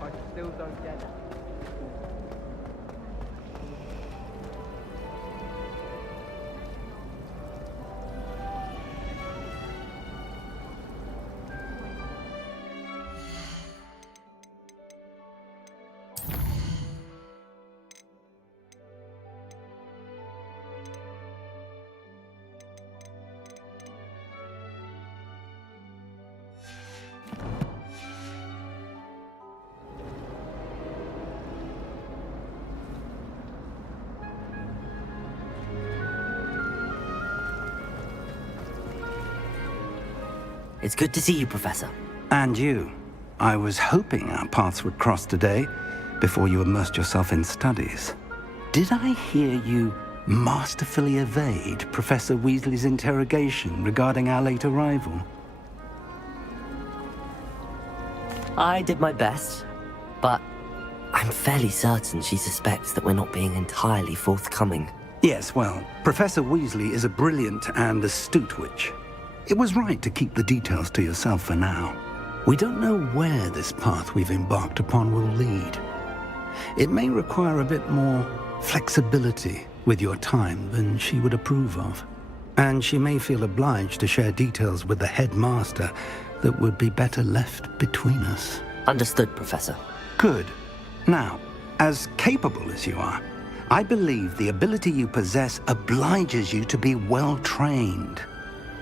I still don't get it. It's good to see you, Professor. And you. I was hoping our paths would cross today, before you immersed yourself in studies. Did I hear you masterfully evade Professor Weasley's interrogation regarding our late arrival? I did my best, but I'm fairly certain she suspects that we're not being entirely forthcoming. Yes, well, Professor Weasley is a brilliant and astute witch. It was right to keep the details to yourself for now. We don't know where this path we've embarked upon will lead. It may require a bit more flexibility with your time than she would approve of. And she may feel obliged to share details with the headmaster that would be better left between us. Understood, Professor. Good. Now, as capable as you are, I believe the ability you possess obliges you to be well trained.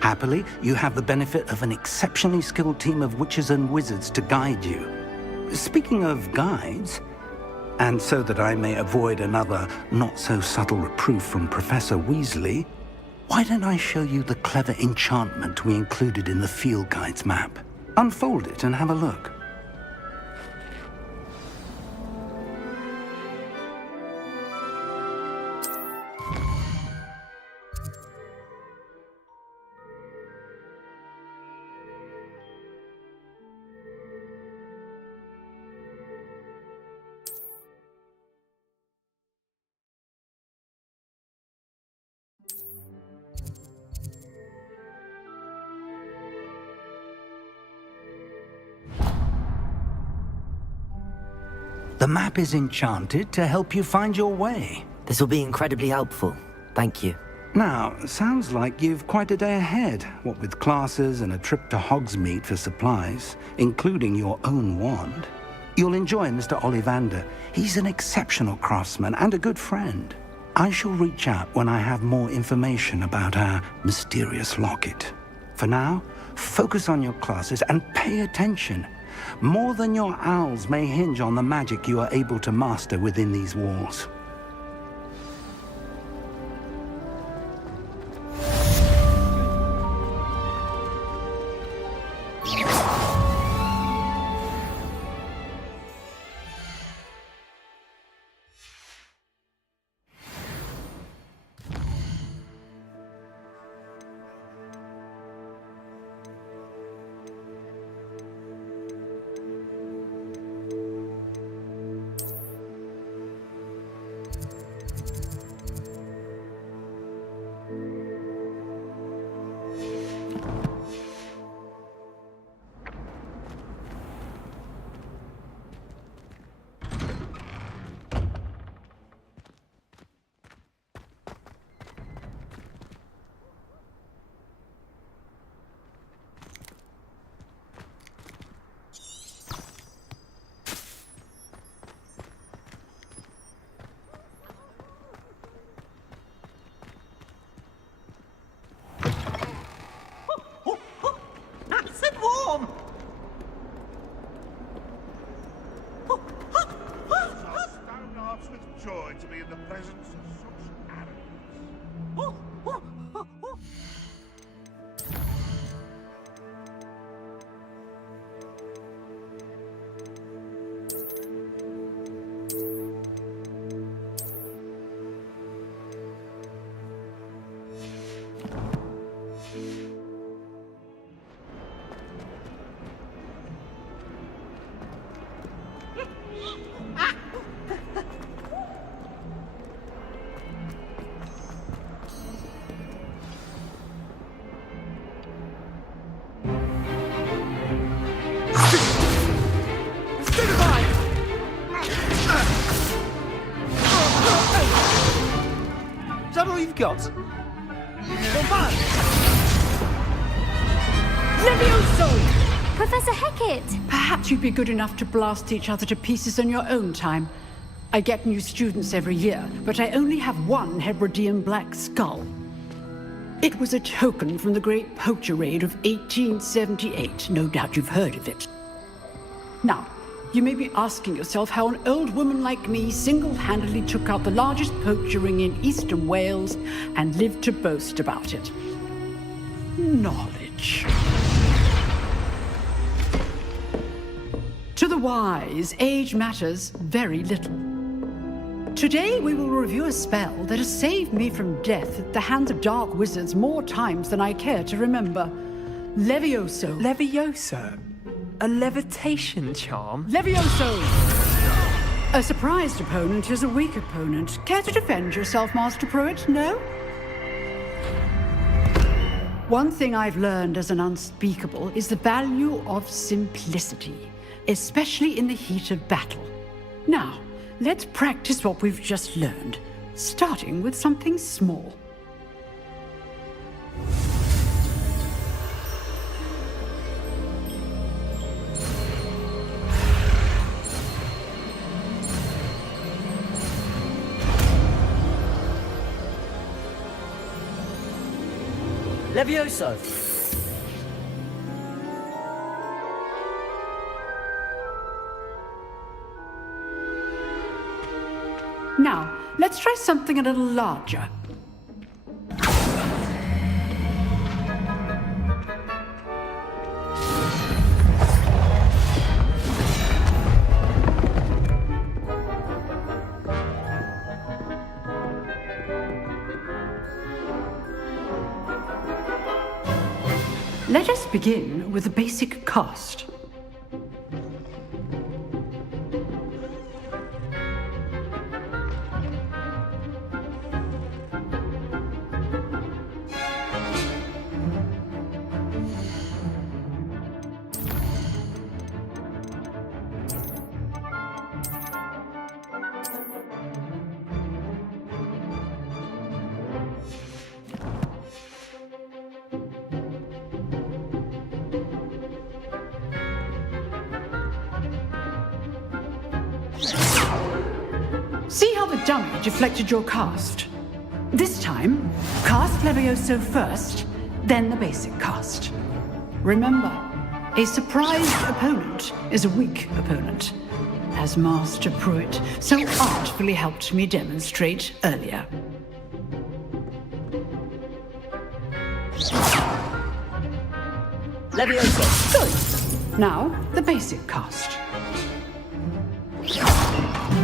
Happily, you have the benefit of an exceptionally skilled team of witches and wizards to guide you. Speaking of guides, and so that I may avoid another not-so-subtle reproof from Professor Weasley, why don't I show you the clever enchantment we included in the field guide's map? Unfold it and have a look. The map is enchanted to help you find your way. This will be incredibly helpful. Thank you. Now, sounds like you've quite a day ahead, what with classes and a trip to Hogsmeade for supplies, including your own wand. You'll enjoy Mr. Ollivander. He's an exceptional craftsman and a good friend. I shall reach out when I have more information about our mysterious locket. For now, focus on your classes and pay attention. More than your owls may hinge on the magic you are able to master within these walls. joy to be in the presence of such arrogance. Is that all you've got? Levioso! Professor Hackett! Perhaps you'd be good enough to blast each other to pieces on your own time. I get new students every year, but I only have one Hebridean black skull. It was a token from the Great Poacher Raid of 1878. No doubt you've heard of it. Now, you may be asking yourself how an old woman like me single-handedly took out the largest poacher ring in eastern Wales and lived to boast about it. Knowledge. To the wise, age matters very little. Today we will review a spell that has saved me from death at the hands of dark wizards more times than I care to remember. Levioso. Levioso? A levitation charm? Levioso! A surprised opponent is a weak opponent. Care to defend yourself, Master Pruitt? No? One thing I've learned as an unspeakable is the value of simplicity, especially in the heat of battle. Now, let's practice what we've just learned, starting with something small. Levioso! Now, let's try something a little larger. Let us begin with the basic cast. See how the dummy deflected your cast? This time, cast Levioso first, then the basic cast. Remember, a surprised opponent is a weak opponent, as Master Pruitt so artfully helped me demonstrate earlier. Levioso! Good. Now, the basic cast.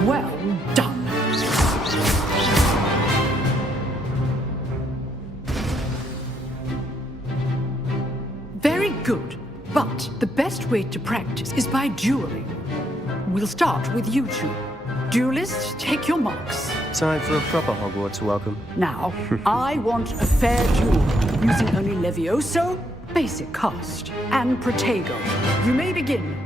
Well done. Very good, but the best way to practice is by dueling. We'll start with you two. Duelists, take your marks. Time for a proper Hogwarts welcome. Now, I want a fair duel, using only Levioso, basic cast, and Protego. You may begin.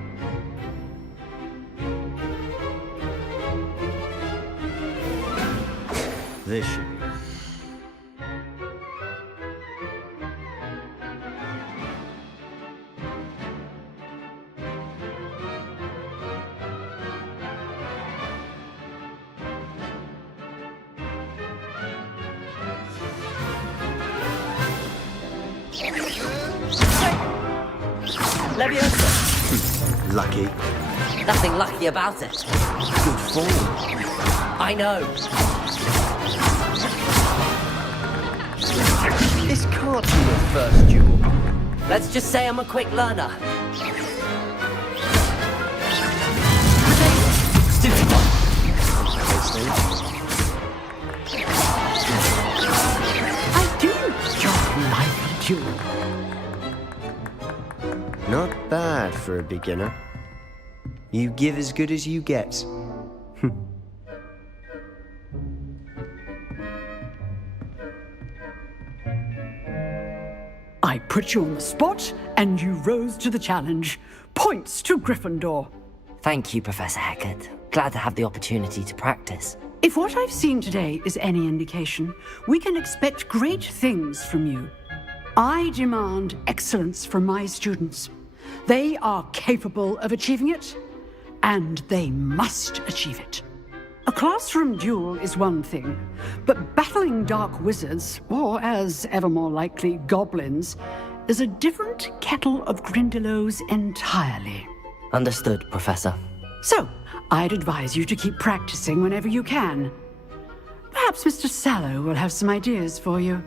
This should be. Levioso! Lucky. Nothing lucky about it. Good form. I know. This can't be your first duel. Let's just say I'm a quick learner. I do enjoy life duel. Not bad for a beginner. You give as good as you get. I put you on the spot, and you rose to the challenge. Points to Gryffindor. Thank you, Professor Hecat. Glad to have the opportunity to practice. If what I've seen today is any indication, we can expect great things from you. I demand excellence from my students. They are capable of achieving it, and they must achieve it. A classroom duel is one thing, but battling dark wizards, or as ever more likely, goblins, is a different kettle of Grindylows entirely. Understood, Professor. So, I'd advise you to keep practicing whenever you can. Perhaps Mr. Sallow will have some ideas for you.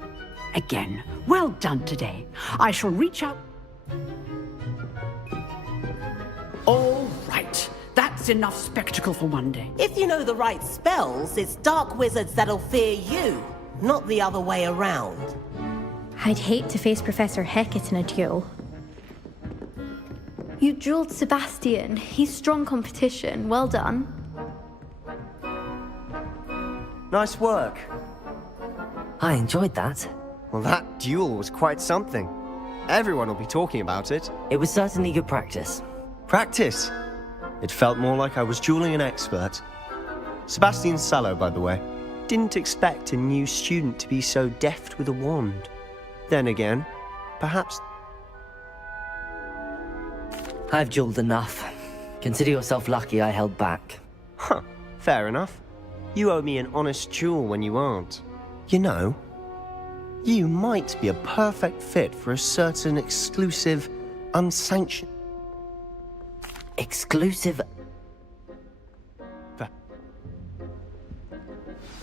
Again, well done today. I shall reach out... All right. That's enough spectacle for one day. If you know the right spells, it's dark wizards that'll fear you, not the other way around. I'd hate to face Professor Hecat in a duel. You dueled Sebastian. He's strong competition. Well done. Nice work. I enjoyed that. Well, that duel was quite something. Everyone will be talking about it. It was certainly good practice. Practice? It felt more like I was dueling an expert. Sebastian Sallow, by the way. Didn't expect a new student to be so deft with a wand. Then again, perhaps... I've dueled enough. Consider yourself lucky I held back. Huh, fair enough. You owe me an honest duel when you aren't. You know, you might be a perfect fit for a certain exclusive, unsanctioned... Exclusive...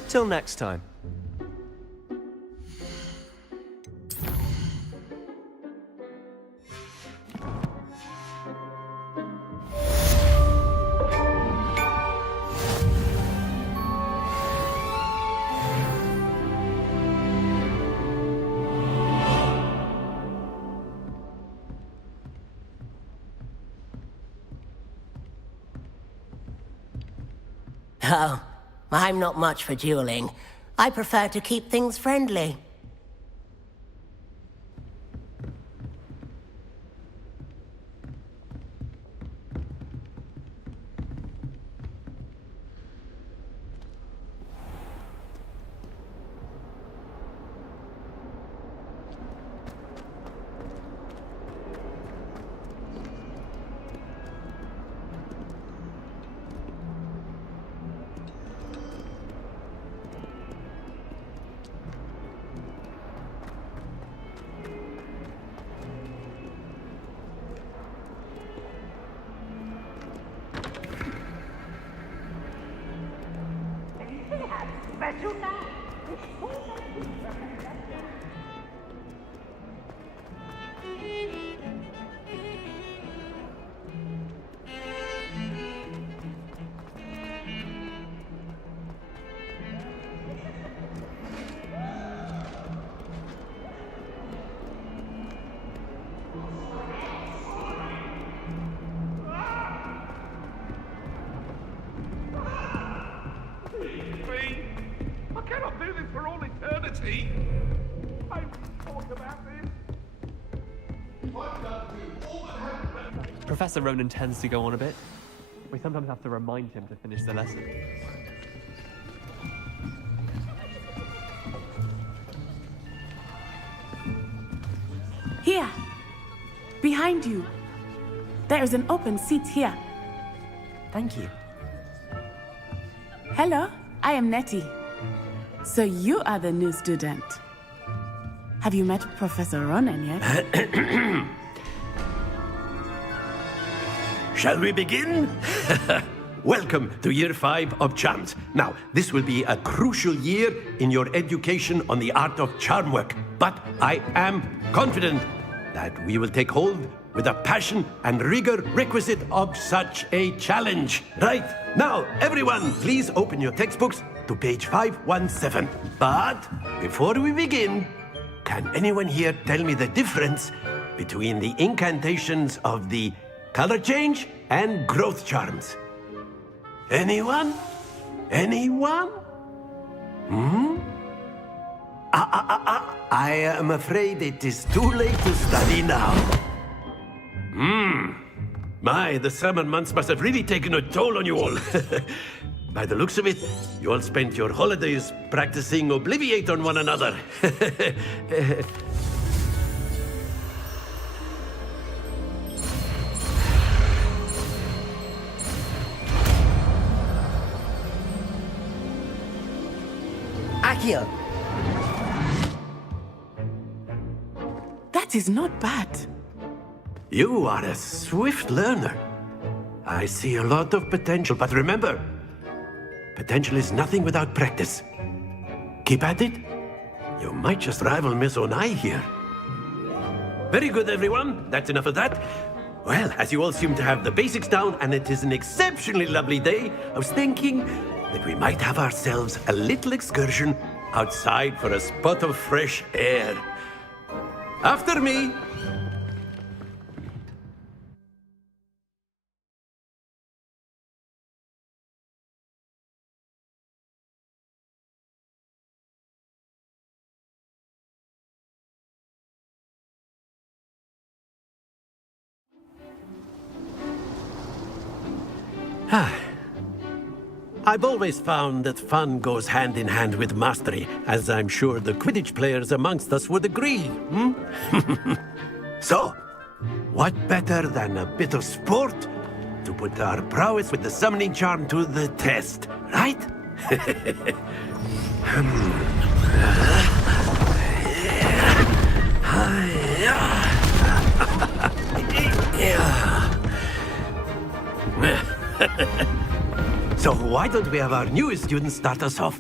Till next time. Oh, I'm not much for dueling. I prefer to keep things friendly. I cannot do this for all eternity. I thought about this. Professor Ronen tends to go on a bit. We sometimes have to remind him to finish the lesson. Here, behind you. There is an open seat here. Thank you. Hello, I am Nettie. So you are the new student. Have you met Professor Ronen yet? Shall we begin? welcome to year 5 of charms. Now, this will be a crucial year in your education on the art of charm work, but I am confident that we will take hold with the passion and rigor requisite of such a challenge. Right, now, everyone, please open your textbooks to page 517. But before we begin, can anyone here tell me the difference between the incantations of the color change and growth charms? Anyone? Anyone? I am afraid it is too late to study now. My, the summer months must have really taken a toll on you all. By the looks of it, you all spent your holidays practicing Obliviate on one another. Accio! That is not bad. You are a swift learner. I see a lot of potential, but remember, potential is nothing without practice. Keep at it. You might just rival Miss Onai here. Very good, everyone. That's enough of that. Well, as you all seem to have the basics down, and it is an exceptionally lovely day, I was thinking that we might have ourselves a little excursion outside for a spot of fresh air. After me. I've always found that fun goes hand in hand with mastery, as I'm sure the Quidditch players amongst us would agree. So, what better than a bit of sport to put our prowess with the summoning charm to the test, right? So why don't we have our newest student start us off?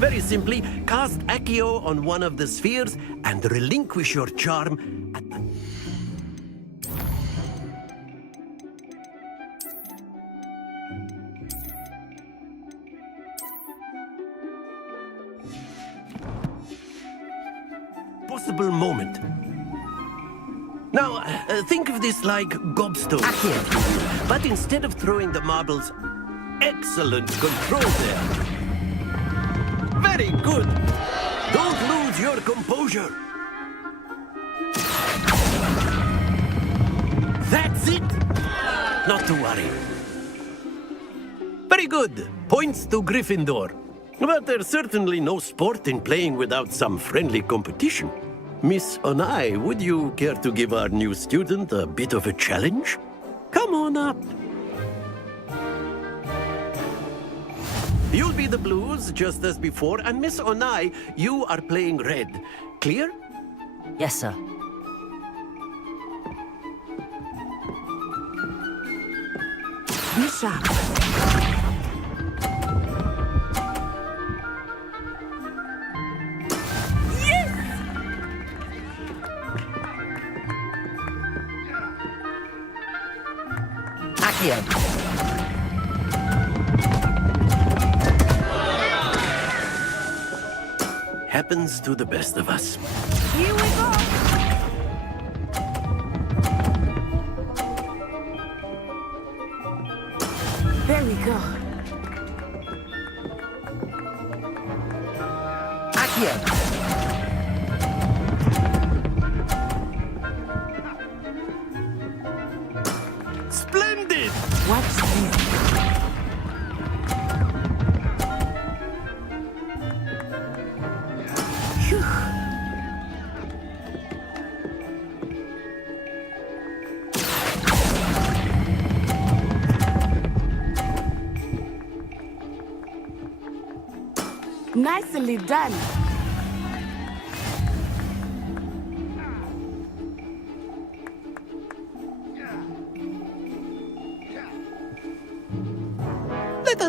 Very simply, cast Accio on one of the spheres and relinquish your charm at the... possible moment. Now, think of this like gobstones, but instead of throwing the marbles, excellent control there. Very good. Don't lose your composure. That's it. Not to worry. Very good. Points to Gryffindor. But there's certainly no sport in playing without some friendly competition. Miss Onai, would you care to give our new student a bit of a challenge? Come on up. You'll be the blues, just as before, and Miss Onai, you are playing red. Clear? Yes, sir. Be sharp. Accio! Happens to the best of us. Here we go. There we go. Accio! Splendid! Watch this. Nicely done.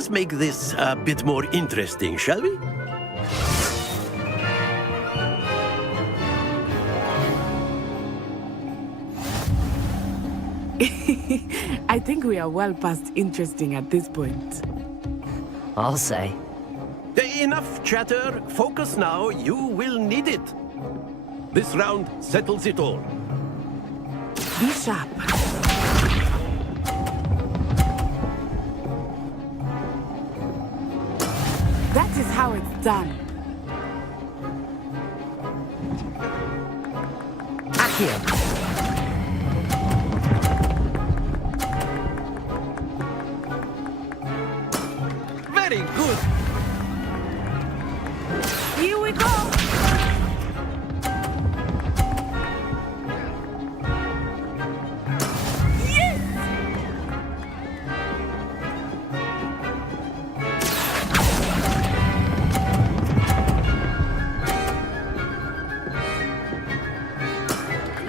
us make this a bit more interesting, shall we? I think we are well past interesting at this point. I'll say. Enough chatter. Focus now. You will need it. This round settles it all. Be sharp. That is how it's done. Accio. Very good. Here we go. Yes!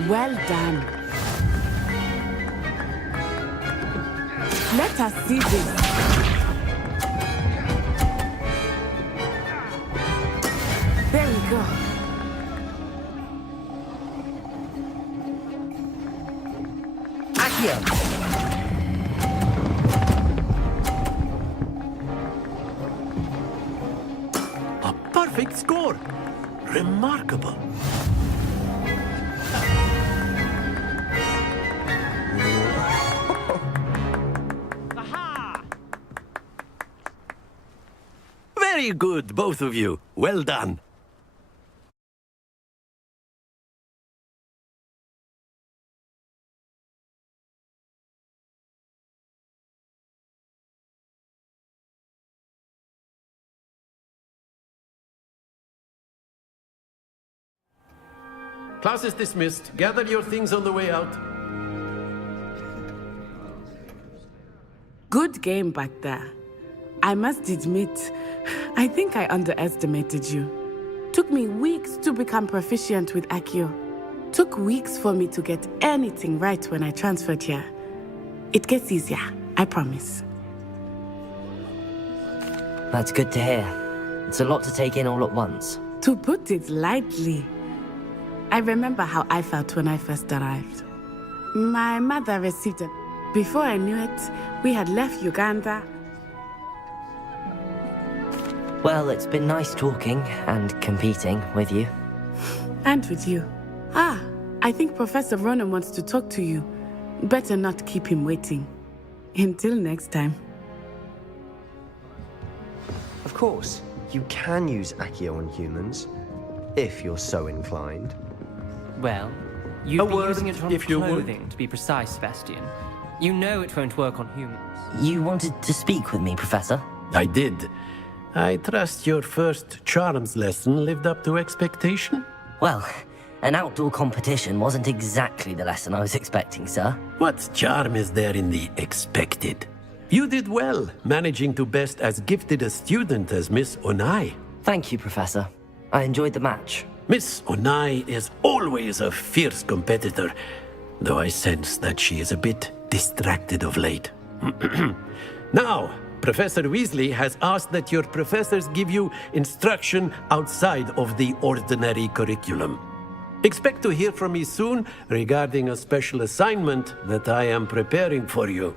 Well done. Let us see this. There we go. Accio. A perfect score. Remarkable. Very good, both of you. Well done. Class is dismissed. Gather your things on the way out. Good game back there. I must admit, I think I underestimated you. Took me weeks to become proficient with Accio. Took weeks for me to get anything right when I transferred here. It gets easier, I promise. That's good to hear. It's a lot to take in all at once. To put it lightly, I remember how I felt when I first arrived. My mother received it. Before I knew it, we had left Uganda. Well, it's been nice talking and competing with you. And with you. Ah, I think Professor Ronen wants to talk to you. Better not keep him waiting. Until next time. Of course, you can use Accio on humans, if you're so inclined. Well, you'd be word, using it on if you would. clothing, to be precise, Sebastian. You know it won't work on humans. You wanted to speak with me, Professor? I did. I trust your first charms lesson lived up to expectation? Well, an outdoor competition wasn't exactly the lesson I was expecting, sir. What charm is there in the expected? You did well, managing to best as gifted a student as Miss Onai. Thank you, Professor. I enjoyed the match. Miss Onai is always a fierce competitor, though I sense that she is a bit distracted of late. Now, Professor Weasley has asked that your professors give you instruction outside of the ordinary curriculum. Expect to hear from me soon regarding a special assignment that I am preparing for you.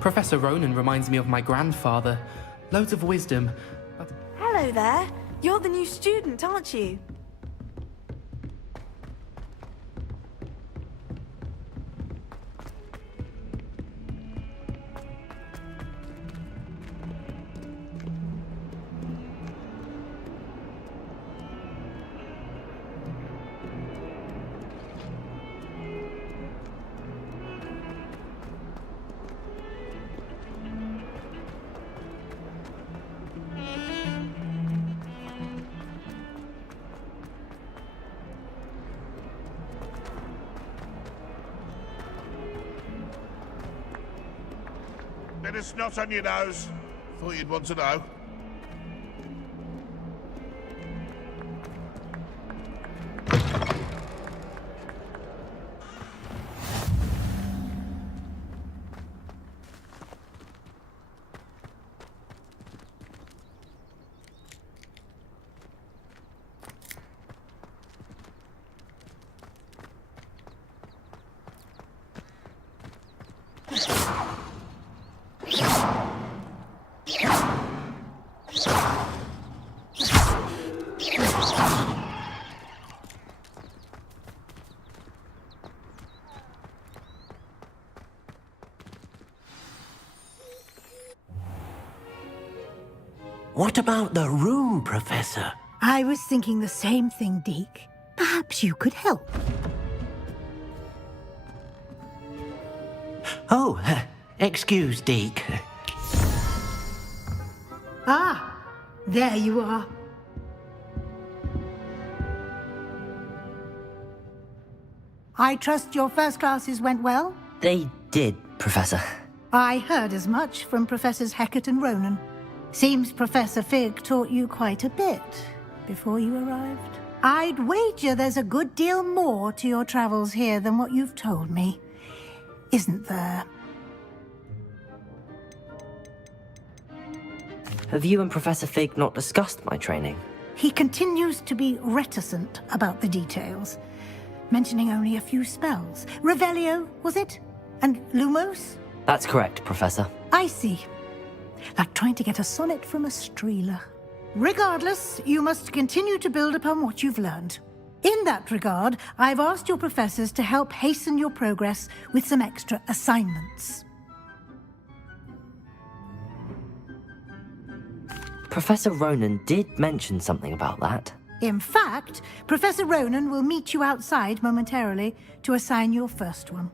Professor Ronen reminds me of my grandfather. Loads of wisdom, but... Hello there. You're the new student, aren't you? Bit of snot on your nose. Thought you'd want to know. What about the room, Professor? I was thinking the same thing, Deke. Perhaps you could help. Oh, excuse, Deke. Ah, there you are. I trust your first classes went well? They did, Professor. I heard as much from Professors Hecat and Ronen. Seems Professor Fig taught you quite a bit before you arrived. I'd wager there's a good deal more to your travels here than what you've told me. Isn't there? Have you and Professor Fig not discussed my training? He continues to be reticent about the details, mentioning only a few spells. Revelio, was it? And Lumos? That's correct, Professor. I see. Like trying to get a sonnet from a streeler. Regardless, you must continue to build upon what you've learned. In that regard, I've asked your professors to help hasten your progress with some extra assignments. Professor Ronen did mention something about that. In fact, Professor Ronen will meet you outside momentarily to assign your first one.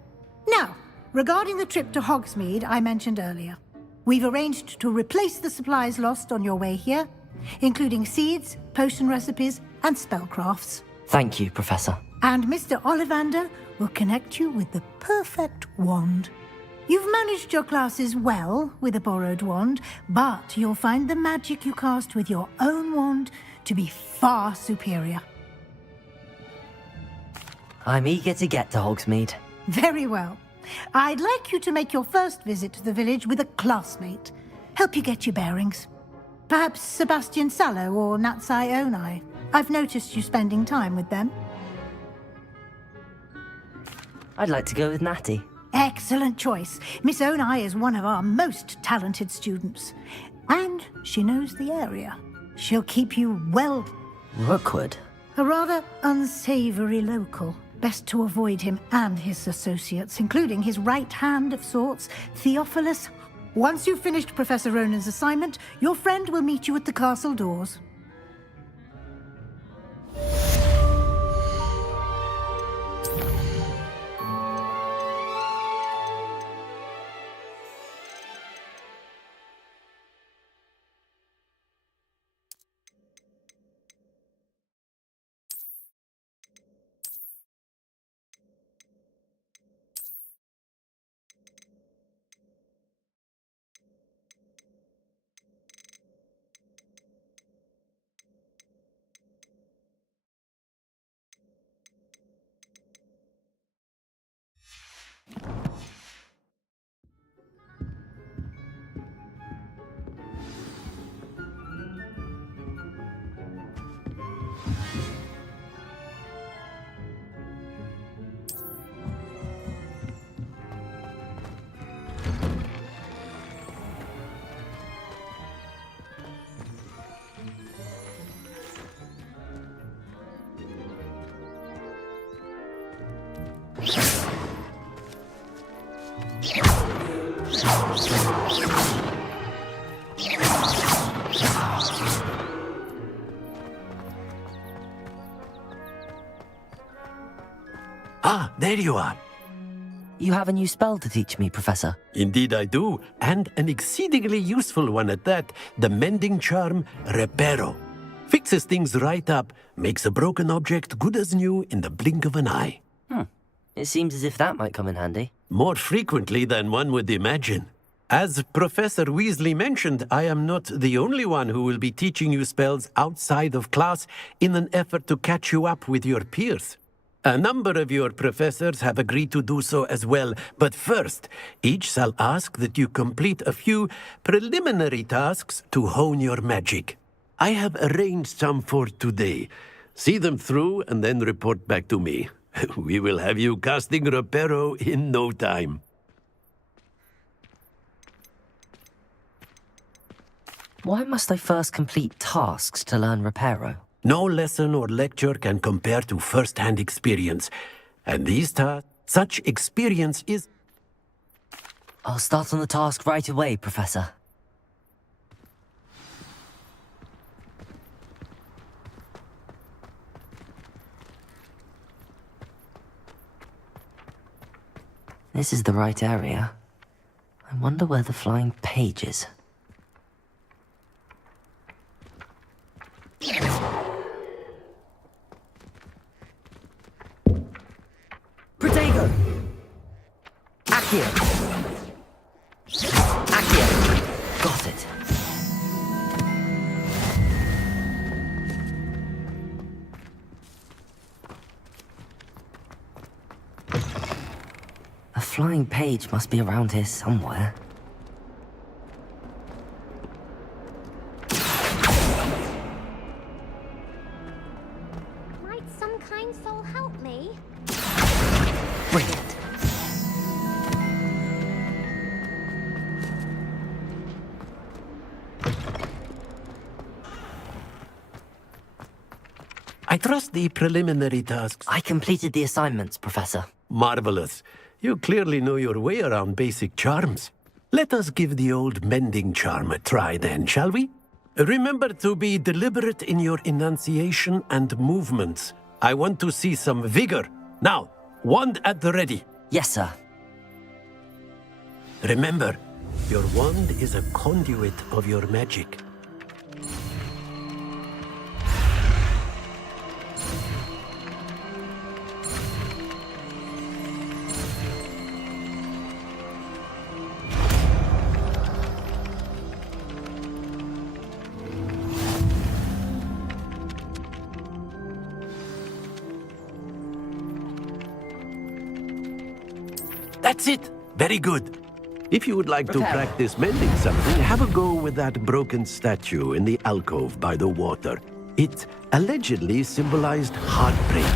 Now, regarding the trip to Hogsmeade I mentioned earlier, we've arranged to replace the supplies lost on your way here, including seeds, potion recipes, and spellcrafts. Thank you, Professor. And Mr. Ollivander will connect you with the perfect wand. You've managed your classes well with a borrowed wand, but you'll find the magic you cast with your own wand to be far superior. I'm eager to get to Hogsmeade. Very well. I'd like you to make your first visit to the village with a classmate. Help you get your bearings. Perhaps Sebastian Sallow or Natsai Onai. I've noticed you spending time with them. I'd like to go with Natty. Excellent choice. Miss Onai is one of our most talented students. And she knows the area. She'll keep you well... Rookwood? A rather unsavory local. Best to avoid him and his associates, including his right hand of sorts, Theophilus. Once you've finished Professor Ronen's assignment, your friend will meet you at the castle doors. there you are. You have a new spell to teach me, Professor. Indeed I do, and an exceedingly useful one at that. The mending charm, Reparo. Fixes things right up, makes a broken object good as new in the blink of an eye. It seems as if that might come in handy. More frequently than one would imagine. As Professor Weasley mentioned, I am not the only one who will be teaching you spells outside of class in an effort to catch you up with your peers. A number of your professors have agreed to do so as well, but first, each shall ask that you complete a few preliminary tasks to hone your magic. I have arranged some for today. See them through and then report back to me. We will have you casting Reparo in no time. Why must I first complete tasks to learn Reparo? No lesson or lecture can compare to first-hand experience. And these such experience is... I'll start on the task right away, Professor. This is the right area. I wonder where the flying page is. Protego! Accio! Accio! Got it. A flying page must be around here somewhere. Might some kind soul help me? Brilliant. I trust the preliminary tasks. I completed the assignments, Professor. Marvelous. You clearly know your way around basic charms. Let us give the old mending charm a try then, shall we? Remember to be deliberate in your enunciation and movements. I want to see some vigor. Now, wand at the ready. Yes, sir. Remember, your wand is a conduit of your magic. That's it! Very good. If you would like to practice mending something, have a go with that broken statue in the alcove by the water. It allegedly symbolized heartbreak.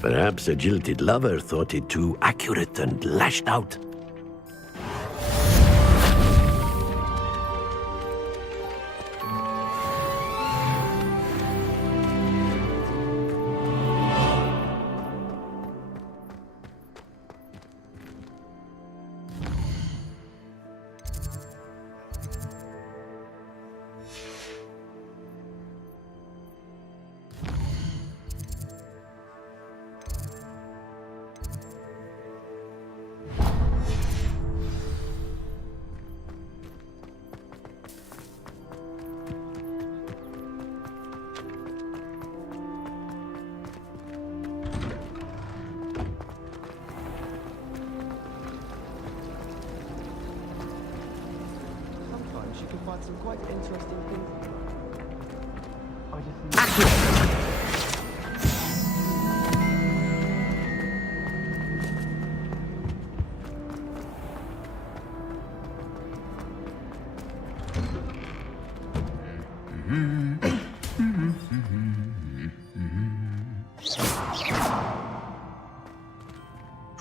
Perhaps a jilted lover thought it too accurate and lashed out. You can find some quite interesting things.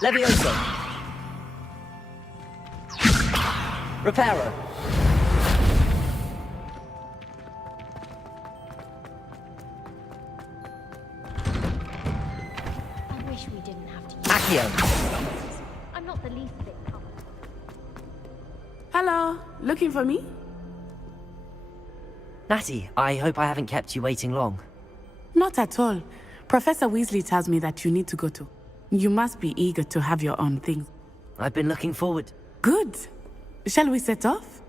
Levioso! Reparo! I'm not the least bit covered. Hello, looking for me? Natty, I hope I haven't kept you waiting long. Not at all. Professor Weasley tells me that you need to go to. You must be eager to have your own thing. I've been looking forward. Good. Shall we set off?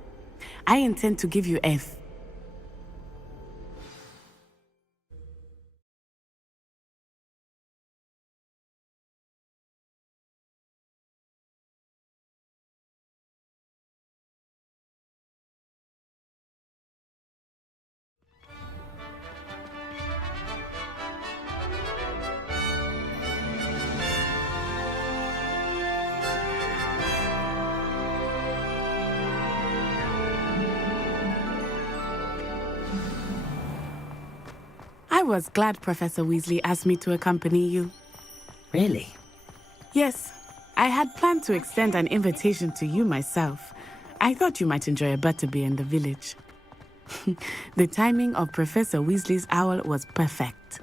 I intend to give you F. I was glad Professor Weasley asked me to accompany you. Really? Yes. I had planned to extend an invitation to you myself. I thought you might enjoy a butterbeer in the village. The timing of Professor Weasley's owl was perfect.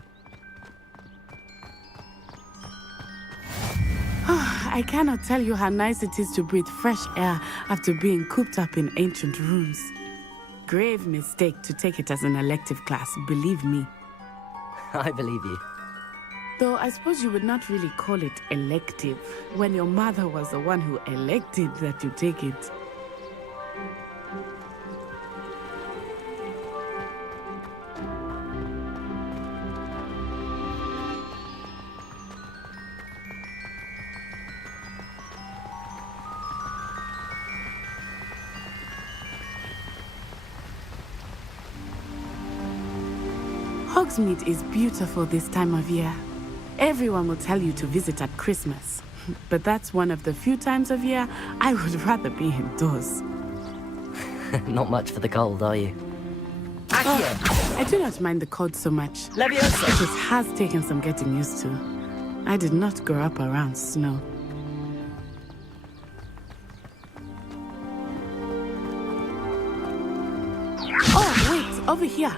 I cannot tell you how nice it is to breathe fresh air after being cooped up in ancient rooms. Grave mistake to take it as an elective class, believe me. I believe you. Though I suppose you would not really call it elective when your mother was the one who elected that you take it. Hogsmeade is beautiful this time of year. Everyone will tell you to visit at Christmas. But that's one of the few times of year I would rather be indoors. Not much for the cold, are you? I do not mind the cold so much. Leviosa! It just has taken some getting used to. I did not grow up around snow. Oh, wait, over here.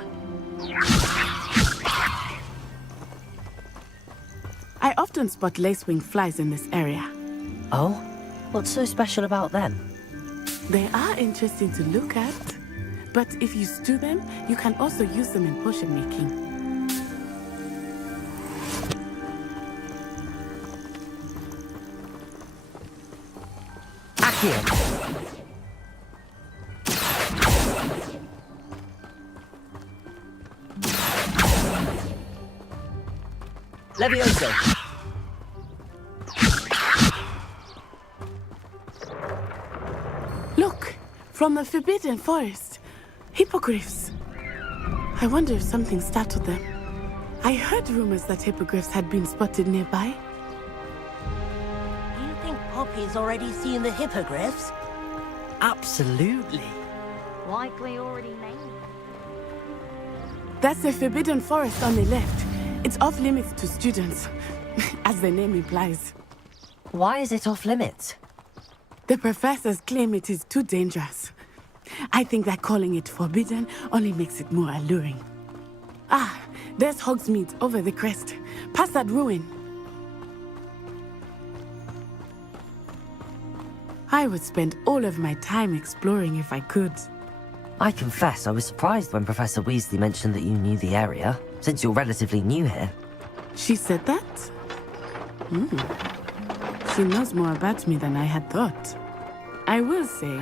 I often spot lacewing flies in this area. Oh? What's so special about them? They are interesting to look at, but if you stew them, you can also use them in potion making. Accio! Leviosa! Look! From the Forbidden Forest. Hippogriffs. I wonder if something startled them. I heard rumors that hippogriffs had been spotted nearby. Do you think Poppy's already seen the hippogriffs? Absolutely. Likely already named. That's the Forbidden Forest on the left. It's off limits to students, as the name implies. Why is it off limits? The professors claim it is too dangerous. I think that calling it forbidden only makes it more alluring. Ah, there's Hogsmeade over the crest. Past that ruin. I would spend all of my time exploring if I could. I confess I was surprised when Professor Weasley mentioned that you knew the area, since you're relatively new here. She said that? She knows more about me than I had thought. I will say,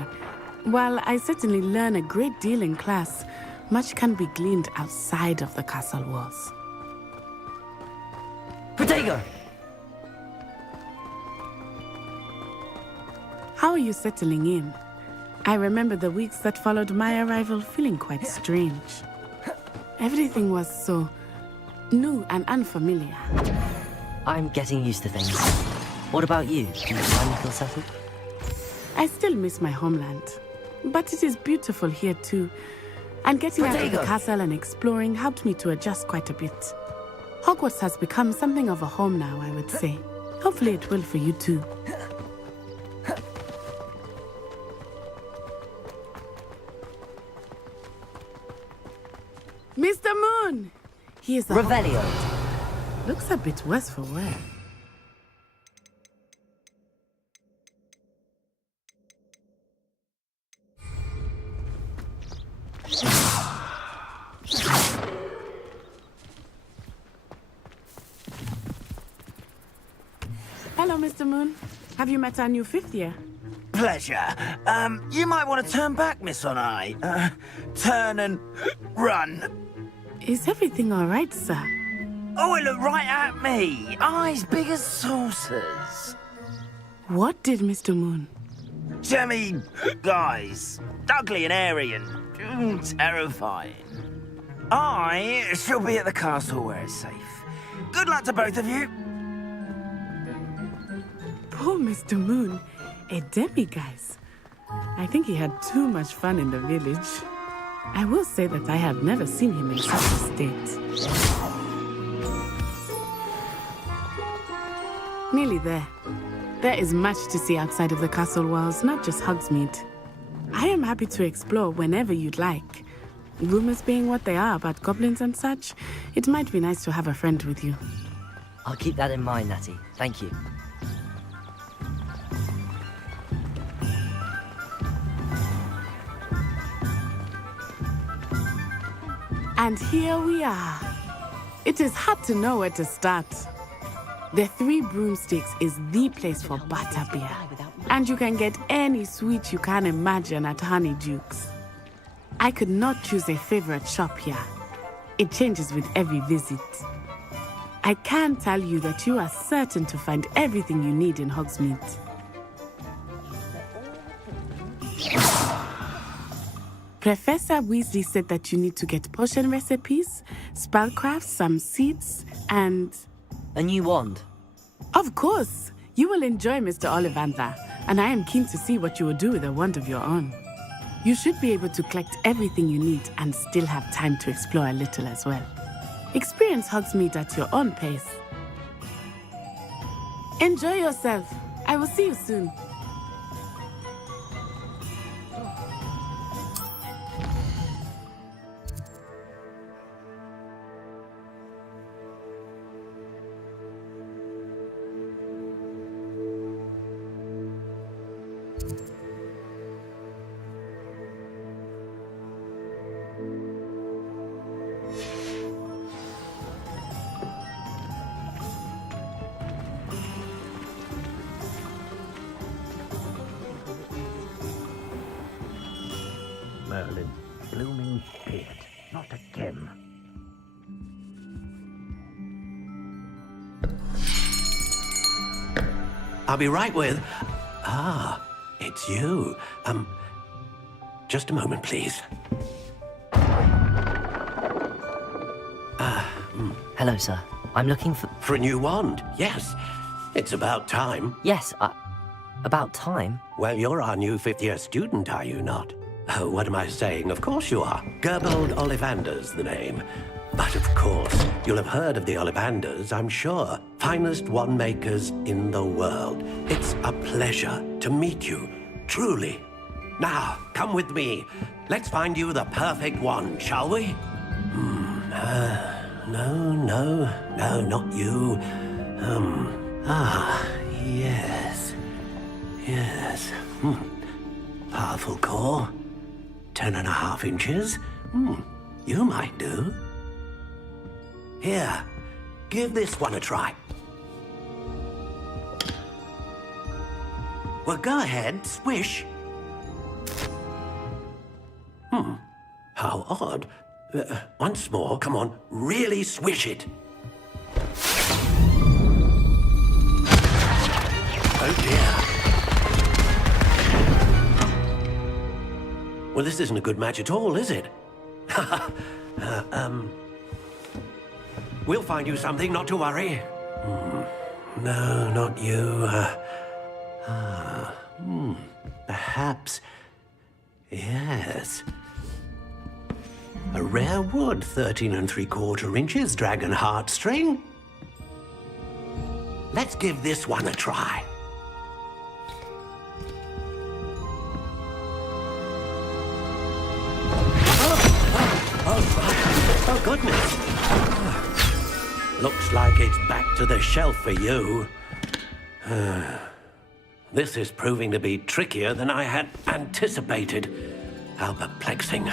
while I certainly learn a great deal in class, much can be gleaned outside of the castle walls. Protego! How are you settling in? I remember the weeks that followed my arrival feeling quite strange. Everything was so new and unfamiliar. I'm getting used to things. What about you? Do you finally feel settled? I still miss my homeland, but it is beautiful here too. And getting out of the castle and exploring helped me to adjust quite a bit. Hogwarts has become something of a home now, I would say. Hopefully it will for you too. Mr. Moon! He is the Revelio. Looks a bit worse for wear. Mr. Moon. Have you met our new fifth year? Pleasure. You might want to turn back, Miss Onai. Turn and run. Is everything all right, sir? Oh, it looked right at me. Eyes big as saucers. What did Mr. Moon? Jemmy, guys. Ugly and airy and terrifying. I shall be at the castle where it's safe. Good luck to both of you. Poor Mr. Moon. A demiguise. I think he had too much fun in the village. I will say that I have never seen him in such a state. Nearly there. There is much to see outside of the castle walls, not just Hogsmeade. I am happy to explore whenever you'd like. Rumors being what they are about goblins and such, it might be nice to have a friend with you. I'll keep that in mind, Natty. Thank you. And here we are. It is hard to know where to start. The Three Broomsticks is the place for butterbeer. And you can get any sweet you can imagine at Honeydukes. I could not choose a favorite shop here. It changes with every visit. I can tell you that you are certain to find everything you need in Hogsmeade. Professor Weasley said that you need to get potion recipes, spellcrafts, some seeds, and... a new wand? Of course! You will enjoy Mr. Ollivander, and I am keen to see what you will do with a wand of your own. You should be able to collect everything you need and still have time to explore a little as well. Experience Hogsmeade at your own pace. Enjoy yourself. I will see you soon. Merlin, blooming shit. Not again. I'll be right with... Ah, it's you. Just a moment, please. Hello, sir. I'm looking for... For a new wand, yes. It's about time. Yes, about time? Well, you're our new fifth-year student, are you not? Oh, what am I saying? Of course you are. Gerbold Ollivander's the name. But of course, you'll have heard of the Ollivanders, I'm sure. Finest wand makers in the world. It's a pleasure to meet you, truly. Now, come with me. Let's find you the perfect wand, shall we? No, not you. Yes. Powerful core. 10.5 inches. You might do. Here, give this one a try. Well, go ahead, swish. How odd. Once more, come on, really swish it. Oh dear. Well, this isn't a good match at all, is it? We'll find you something, not to worry. No, not you. Perhaps... yes. A rare wood, 13 3/4 inches, dragon heartstring. Let's give this one a try. Oh, goodness. Looks like it's back to the shelf for you. This is proving to be trickier than I had anticipated. How perplexing.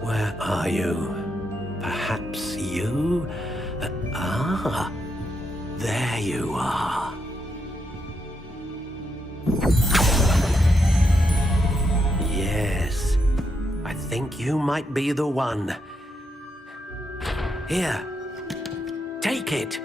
Where are you? Perhaps you? There you are. Yes, I think you might be the one. Here, take it.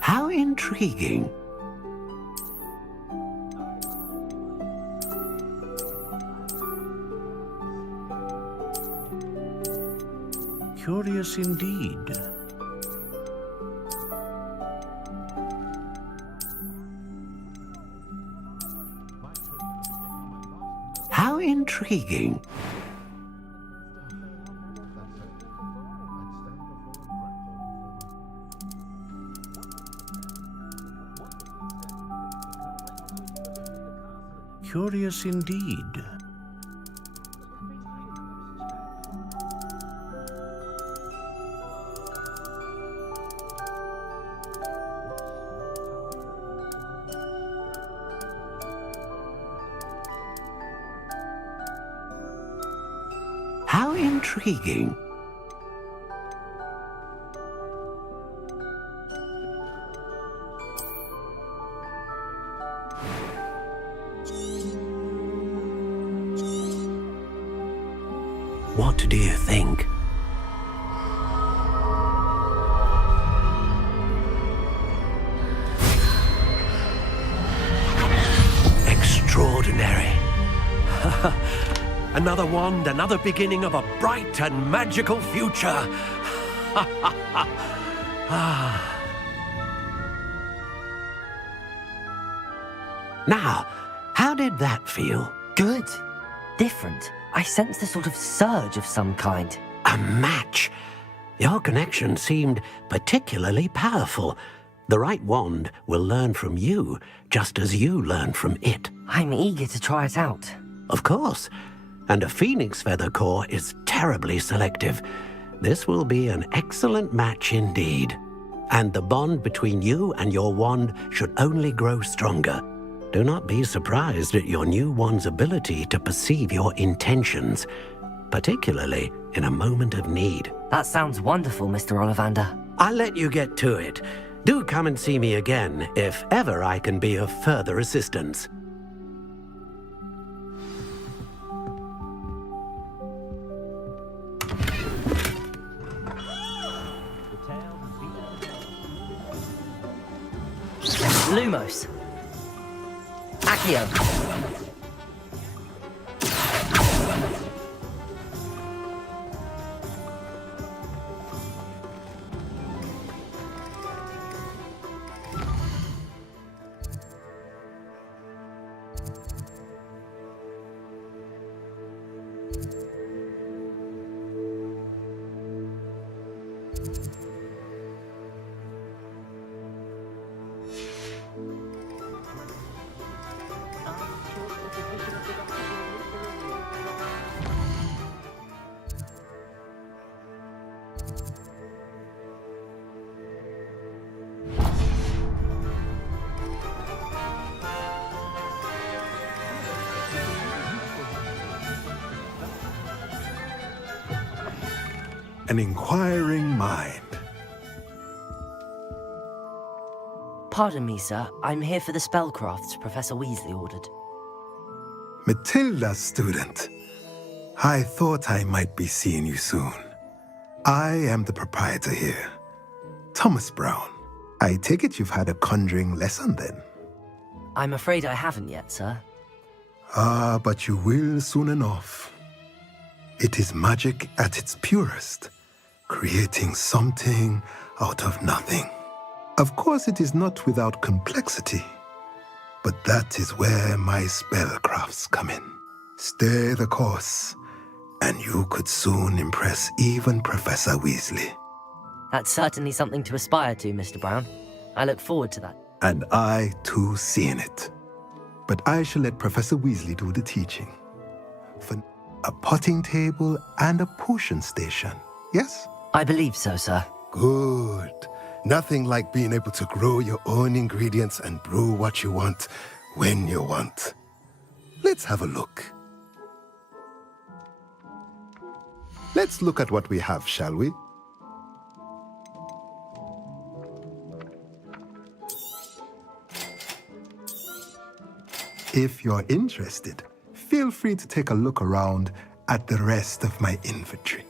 How intriguing. Curious indeed. How intriguing. Curious indeed. How intriguing. What do you think? Extraordinary. Another wand, another beginning of a bright and magical future. Now, how did that feel? Good. Different. I sensed a sort of surge of some kind. A match. Your connection seemed particularly powerful. The right wand will learn from you, just as you learn from it. I'm eager to try it out. Of course. And a phoenix feather core is terribly selective. This will be an excellent match indeed. And the bond between you and your wand should only grow stronger. Do not be surprised at your new wand's ability to perceive your intentions, particularly in a moment of need. That sounds wonderful, Mr. Ollivander. I'll let you get to it. Do come and see me again if ever I can be of further assistance. Lumos. Accio. An inquiring mind. Pardon me, sir. I'm here for the spellcrafts Professor Weasley ordered. Matilda, student. I thought I might be seeing you soon. I am the proprietor here, Thomas Brown. I take it you've had a conjuring lesson then? I'm afraid I haven't yet, sir. Ah, but you will soon enough. It is magic at its purest, creating something out of nothing. Of course, it is not without complexity, but that is where my spellcrafts come in. Stay the course, and you could soon impress even Professor Weasley. That's certainly something to aspire to, Mr. Brown. I look forward to that. And I, too, seeing it. But I shall let Professor Weasley do the teaching. For a potting table, and a potion station. Yes? I believe so, sir. Good. Nothing like being able to grow your own ingredients and brew what you want when you want. Let's have a look. Let's look at what we have, shall we? If you're interested, feel free to take a look around at the rest of my inventory.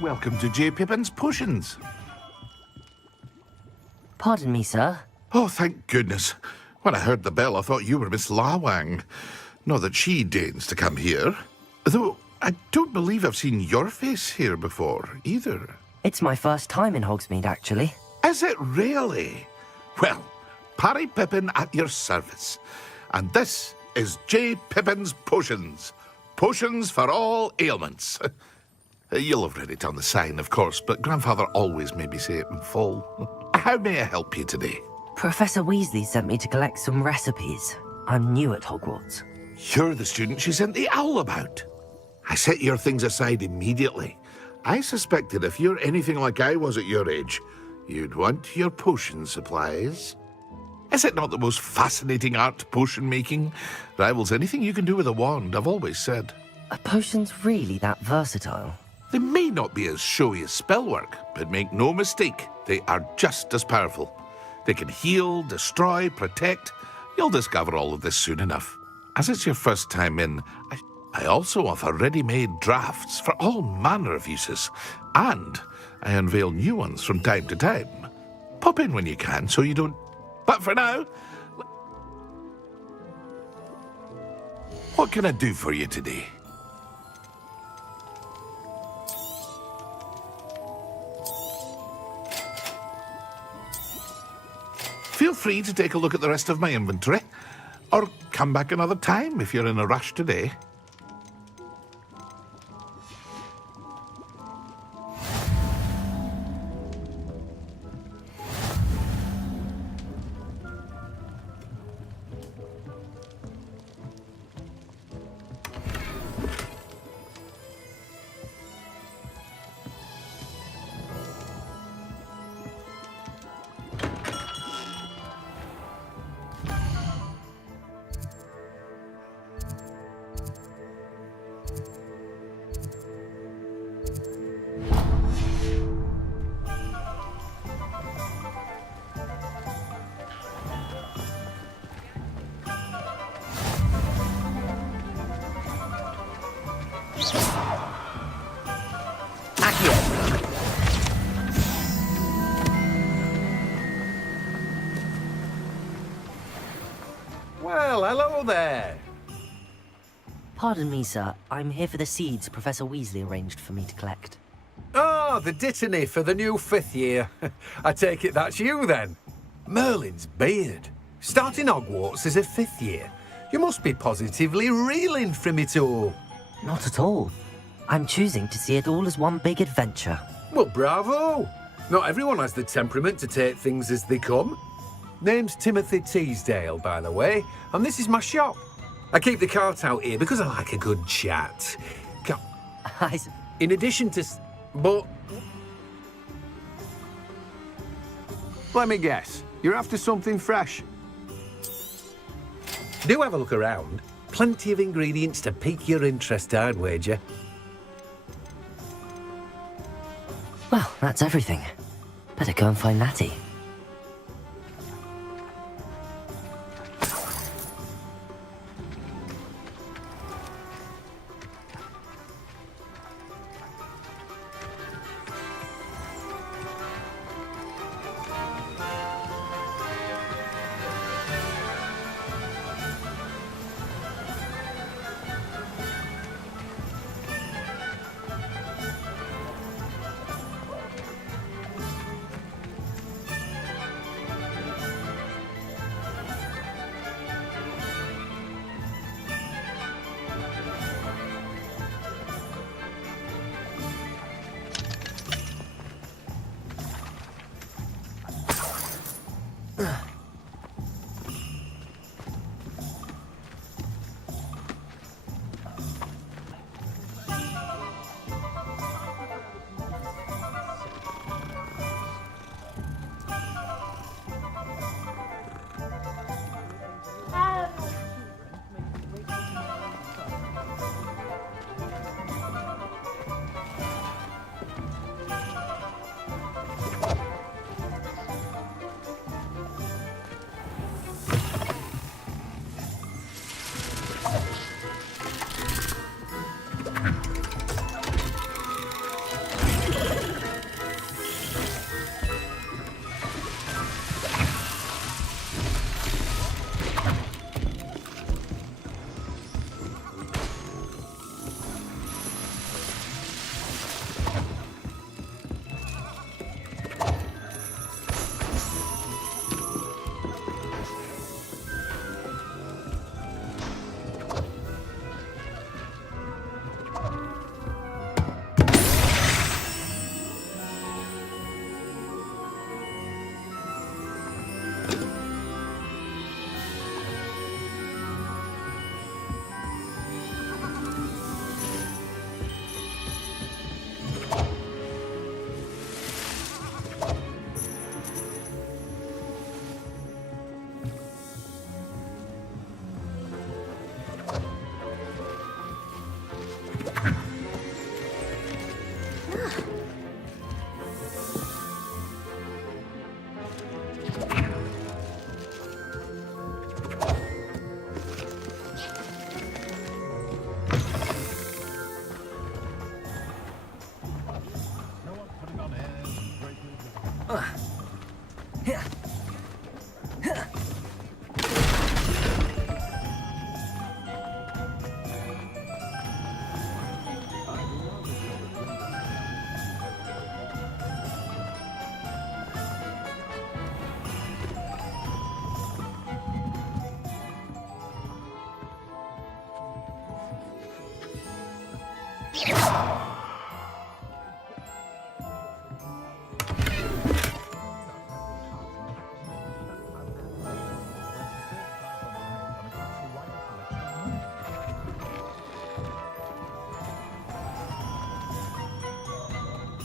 Welcome to J. Pippin's Potions. Pardon me, sir. Oh, thank goodness. When I heard the bell, I thought you were Miss Lawang. Not that she deigns to come here. Though I don't believe I've seen your face here before, either. It's my first time in Hogsmeade, actually. Is it really? Well, Parry Pippin at your service. And this is J. Pippin's Potions. Potions for all ailments. You'll have read it on the sign, of course, but Grandfather always made me say it in full. How may I help you today? Professor Weasley sent me to collect some recipes. I'm new at Hogwarts. You're the student she sent the owl about. I set your things aside immediately. I suspected if you're anything like I was at your age, you'd want your potion supplies. Is it not the most fascinating art, potion making? Rivals anything you can do with a wand, I've always said. Are potions really that versatile? They may not be as showy as spellwork, but make no mistake, they are just as powerful. They can heal, destroy, protect. You'll discover all of this soon enough. As it's your first time in, I also offer ready-made drafts for all manner of uses, and I unveil new ones from time to time. Pop in when you can so you don't... But for now, what can I do for you today? Feel free to take a look at the rest of my inventory, or come back another time if you're in a rush today. Well, hello there. Pardon me, sir. I'm here for the seeds Professor Weasley arranged for me to collect. Oh, the dittany for the new 5th year. I take it that's you, then. Merlin's beard. Starting Hogwarts as a 5th year. You must be positively reeling from it all. Not at all. I'm choosing to see it all as one big adventure. Well, bravo. Not everyone has the temperament to take things as they come. Name's Timothy Teasdale, by the way, and this is my shop. I keep the cart out here because I like a good chat. In addition to... But... Let me guess. You're after something fresh. Do have a look around. Plenty of ingredients to pique your interest, I'd wager. Well, that's everything. Better go and find Natty.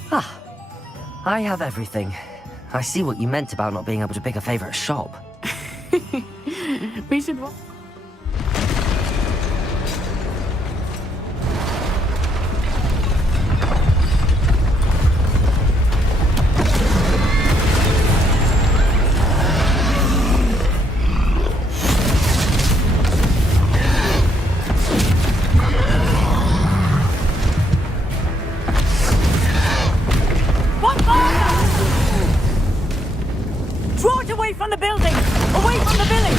Ah, I have everything. I see what you meant about not being able to pick a favorite shop. We should... Draw it away from the building! Away from the village!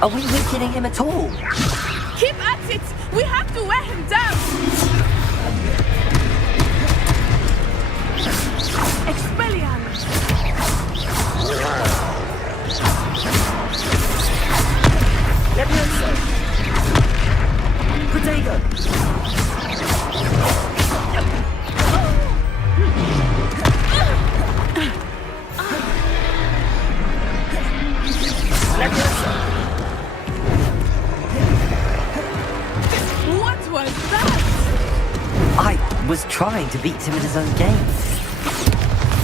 Are we weakening him at all? Keep at it! We have to wear him down! Expelliarmus! Levioso! Protego! Levioso! What was that? I was trying to beat him at his own game.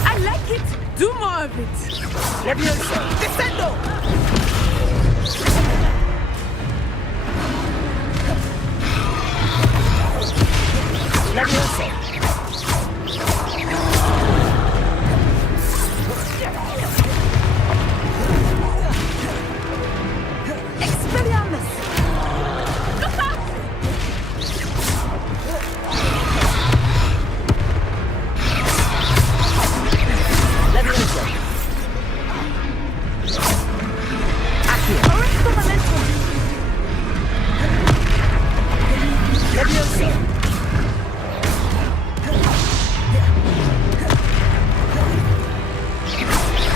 I like it! Do more of it! Levioso! Descendo! Levioso! Expelliarmus! Look out! Levioso! Accio! Arresto momentum! Levioso!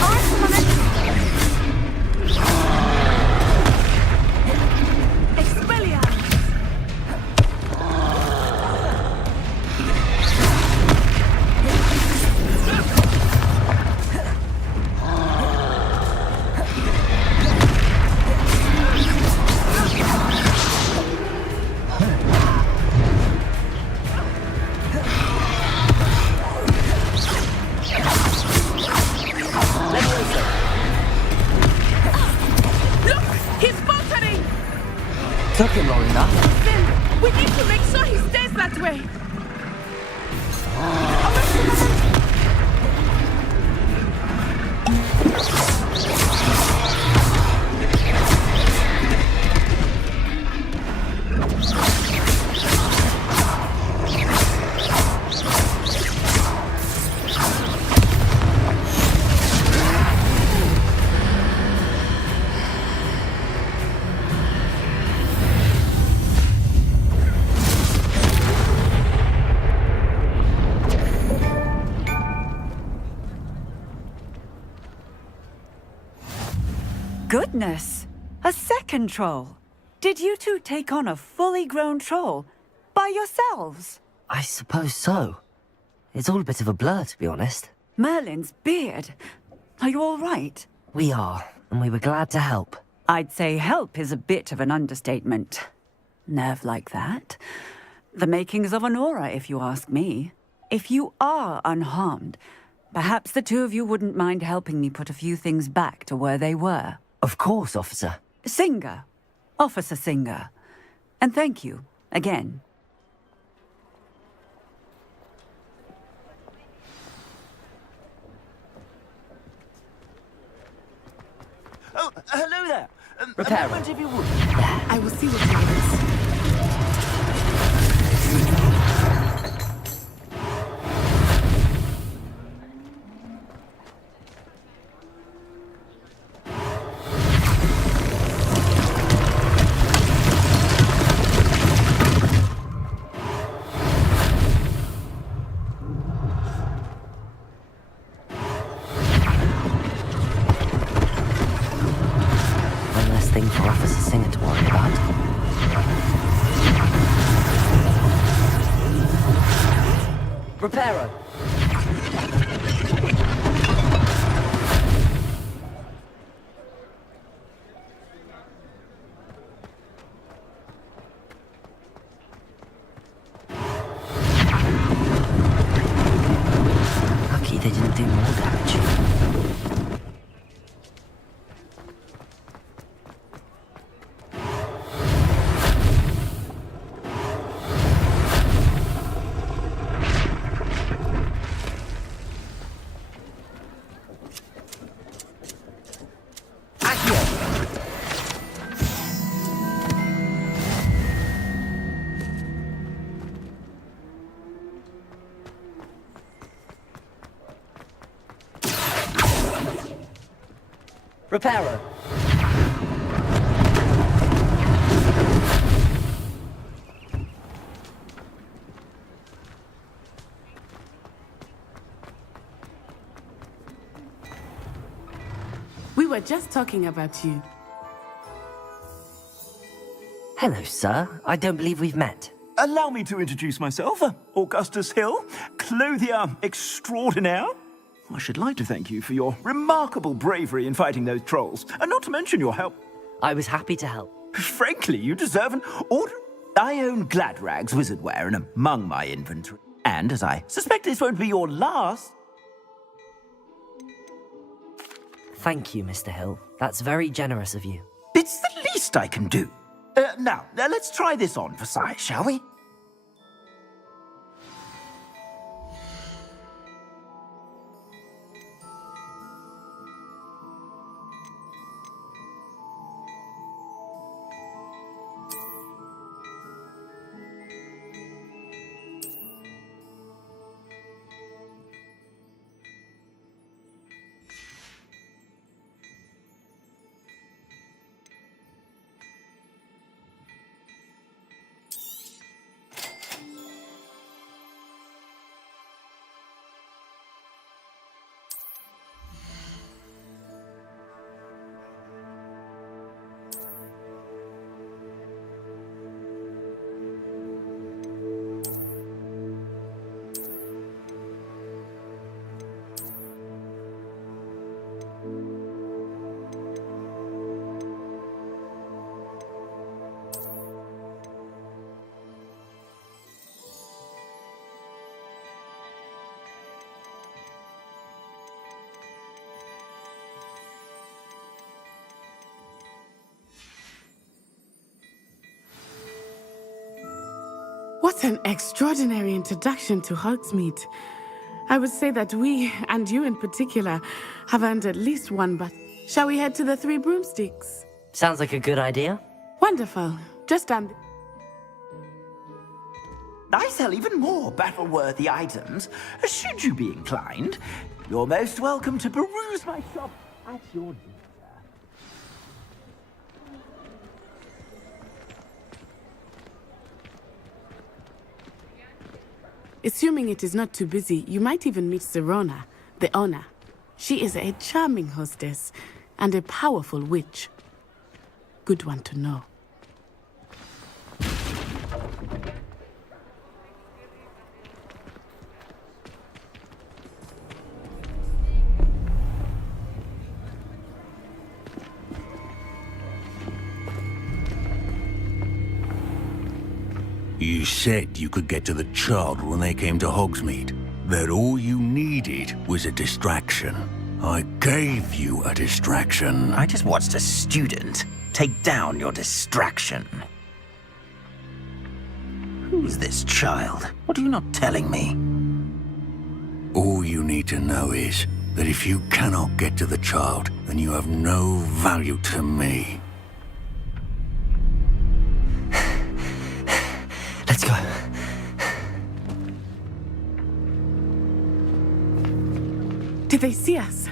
Arresto momentum! Expelliarmus! Look! He's faltering! Took him long enough. Then we need to make sure he stays that way! Arresto momentum! Goodness! A second troll! Did you two take on a fully grown troll? By yourselves? I suppose so. It's all a bit of a blur, to be honest. Merlin's beard. Are you all right? We are, and we were glad to help. I'd say help is a bit of an understatement. Nerve like that. The makings of an aura, if you ask me. If you are unharmed, perhaps the two of you wouldn't mind helping me put a few things back to where they were. Of course, officer. Singer. Officer Singer. And thank you, again. Oh, hello there. Repair. A moment if you would. I will see what it is. One less thing for Officer Singer to worry about. Reparo! Lucky they didn't do more damage. Reparo. were just talking about you. Hello, sir. I don't believe we've met. Allow me to introduce myself. Augustus Hill, clothier extraordinaire. I should like to thank you for your remarkable bravery in fighting those trolls, and not to mention your help. I was happy to help. Frankly, you deserve an order. I own Gladrag's wizardware and among my inventory. And as I suspect this won't be your last... Thank you, Mr. Hill. That's very generous of you. It's the least I can do. Now, let's try this on for size, shall we? What an extraordinary introduction to Hogsmeade. I would say that we, and you in particular, have earned at least one, but shall we head to the Three Broomsticks? Sounds like a good idea. Wonderful. Just down... I sell even more battle-worthy items. Should you be inclined, you're most welcome to peruse my shop at your leisure. Assuming it is not too busy, you might even meet Serona, the owner. She is a charming hostess and a powerful witch. Good one to know. You said you could get to the child when they came to Hogsmeade. That all you needed was a distraction. I gave you a distraction. I just watched a student take down your distraction. Who's this child? What are you not telling me? All you need to know is that if you cannot get to the child, then you have no value to me. Let's go. Did they see us?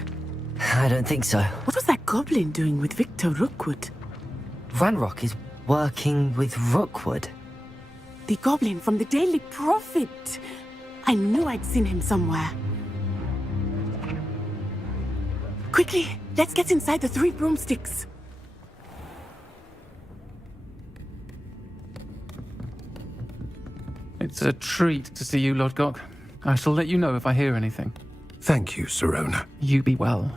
I don't think so. What was that goblin doing with Victor Rookwood? Ranrock is working with Rookwood. The goblin from the Daily Prophet. I knew I'd seen him somewhere. Quickly, let's get inside the Three Broomsticks. It's a treat to see you, Lodgok. I shall let you know if I hear anything. Thank you, Serona. You be well.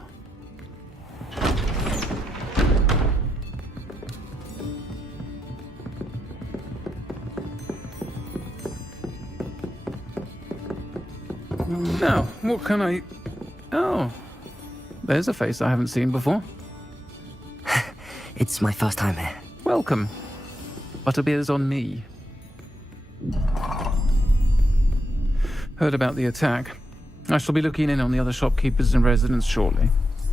Now, what can I... Oh, there's a face I haven't seen before. It's my first time here. Welcome. Butterbeer's on me. Heard about the attack. I shall be looking in on the other shopkeepers and residents shortly.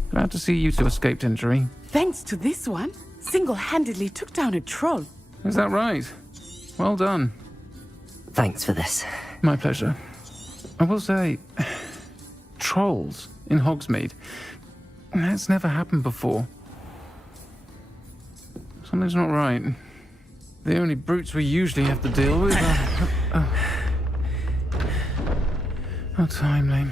Glad to see you two escaped injury. Thanks to this one, single-handedly took down a troll. Is that right? Well done. Thanks for this. My pleasure. I will say, trolls in Hogsmeade. That's never happened before. Something's not right. The only brutes we usually have to deal with are... How timely.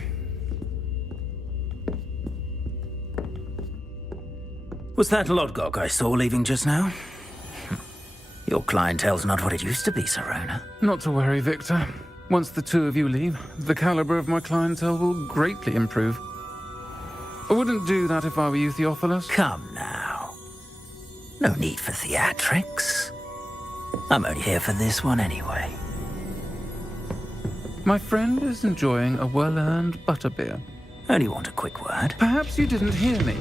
Was that Lodgok I saw leaving just now? Your clientele's not what it used to be, Sir Ronen. Not to worry, Victor. Once the two of you leave, the caliber of my clientele will greatly improve. I wouldn't do that if I were you, Theophilus. Come now. No need for theatrics. I'm only here for this one anyway. My friend is enjoying a well-earned butterbeer. Only want a quick word. Perhaps you didn't hear me.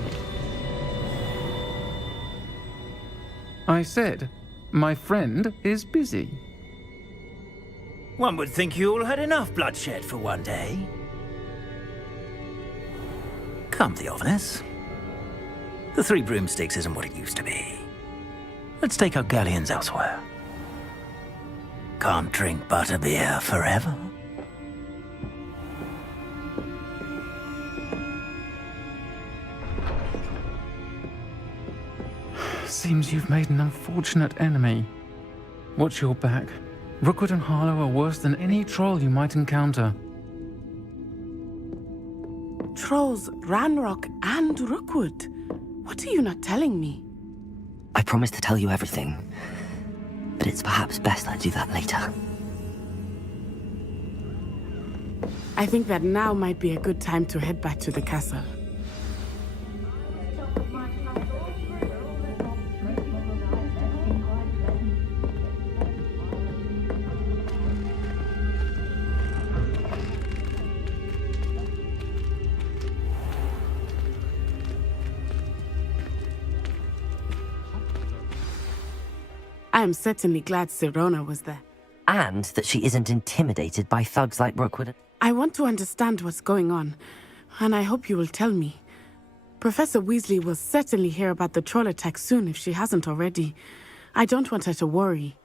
I said, my friend is busy. One would think you all had enough bloodshed for one day. Come, Theophilus. The Three Broomsticks isn't what it used to be. Let's take our galleons elsewhere. Can't drink butterbeer forever. Seems you've made an unfortunate enemy. Watch your back. Rookwood and Harlow are worse than any troll you might encounter. Trolls, Ranrock, and Rookwood. What are you not telling me? I promised to tell you everything, but it's perhaps best I do that later. I think that now might be a good time to head back to the castle. I am certainly glad Sirona was there. And that she isn't intimidated by thugs like Rookwood. I want to understand what's going on, and I hope you will tell me. Professor Weasley will certainly hear about the troll attack soon if she hasn't already. I don't want her to worry.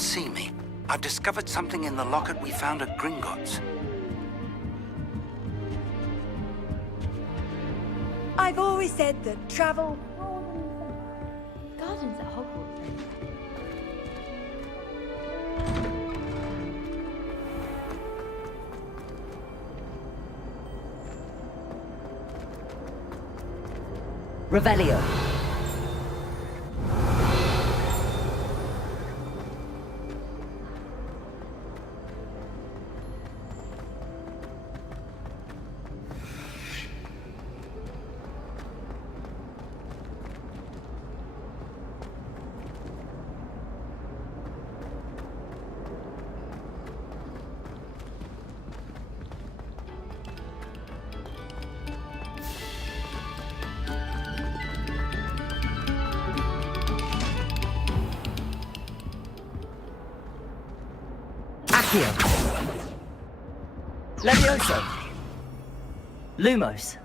see me. I've discovered something in the locket we found at Gringotts. I've always said that travel... Gardens at Hogwarts. Revelio. Accio. Levioso. Lumos.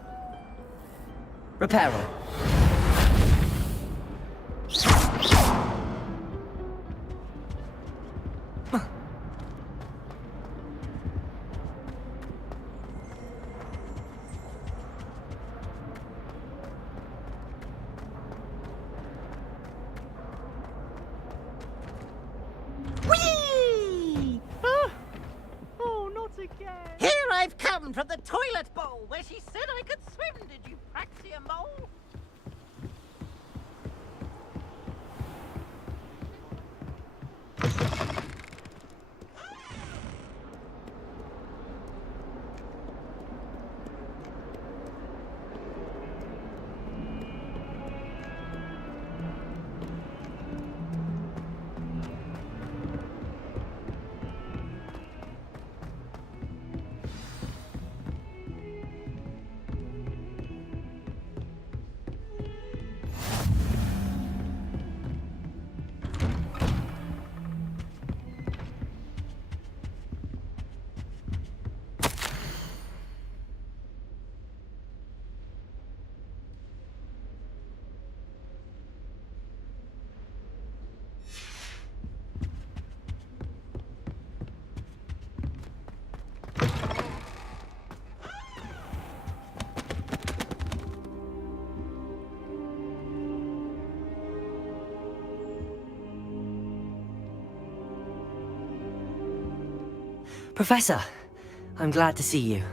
Reparo. Here I've come from the toilet bowl where she said I could swim, did you Praxia mole? Professor, I'm glad to see you.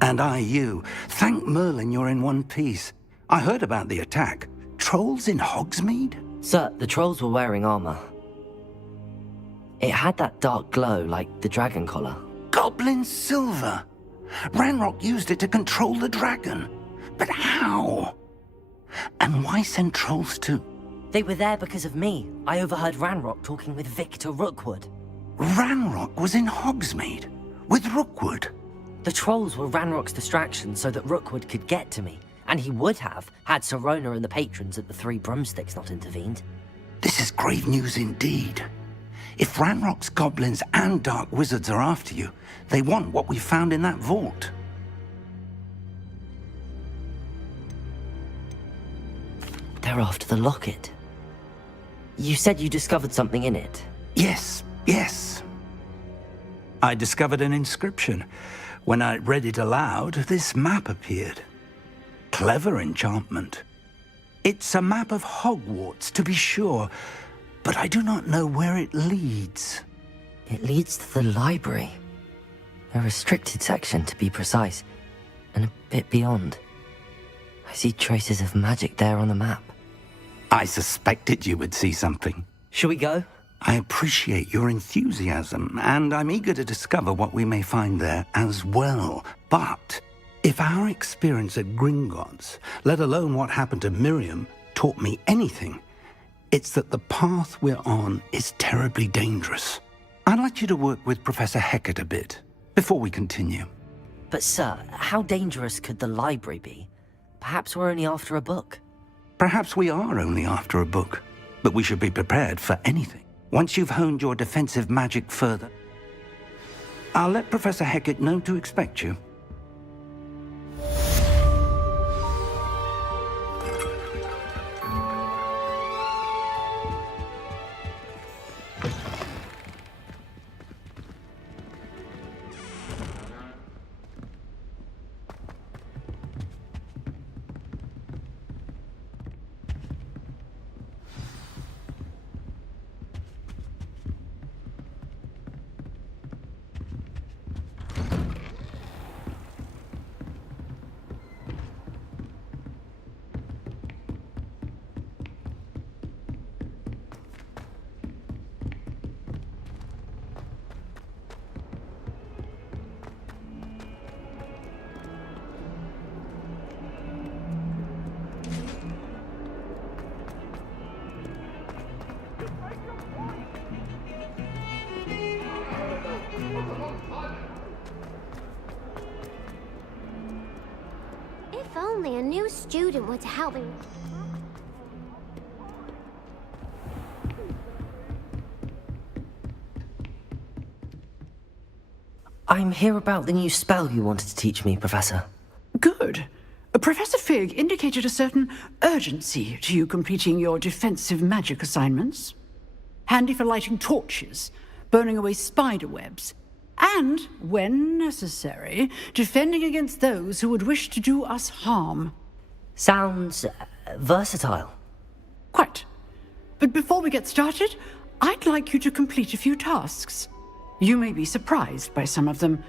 And I you. Thank Merlin you're in one piece. I heard about the attack. Trolls in Hogsmeade? Sir, the trolls were wearing armor. It had that dark glow like the dragon collar. Goblin silver! Ranrock used it to control the dragon. But how? And why send trolls to... They were there because of me. I overheard Ranrock talking with Victor Rookwood. Ranrock was in Hogsmeade? With Rookwood? The trolls were Ranrock's distraction so that Rookwood could get to me. And he would have, had Sir Ronen and the patrons at the Three Broomsticks not intervened. This is grave news indeed. If Ranrock's goblins and dark wizards are after you, they want what we found in that vault. They're after the locket. You said you discovered something in it. Yes. I discovered an inscription. When I read it aloud, this map appeared. Clever enchantment. It's a map of Hogwarts, to be sure, but I do not know where it leads. It leads to the library. A restricted section, to be precise, and a bit beyond. I see traces of magic there on the map. I suspected you would see something. Shall we go? I appreciate your enthusiasm, and I'm eager to discover what we may find there as well. But if our experience at Gringotts, let alone what happened to Miriam, taught me anything, it's that the path we're on is terribly dangerous. I'd like you to work with Professor Hecat a bit, before we continue. But sir, how dangerous could the library be? Perhaps we're only after a book. Perhaps we are only after a book, but we should be prepared for anything. Once you've honed your defensive magic further, I'll let Professor Hecat know to expect you. only a new student were to help me... I'm here about the new spell you wanted to teach me, Professor. Good. Professor Fig indicated a certain urgency to you completing your defensive magic assignments. Handy for lighting torches, burning away spider webs, and, when necessary, defending against those who would wish to do us harm. Sounds versatile. Quite. But before we get started, I'd like you to complete a few tasks. You may be surprised by some of them.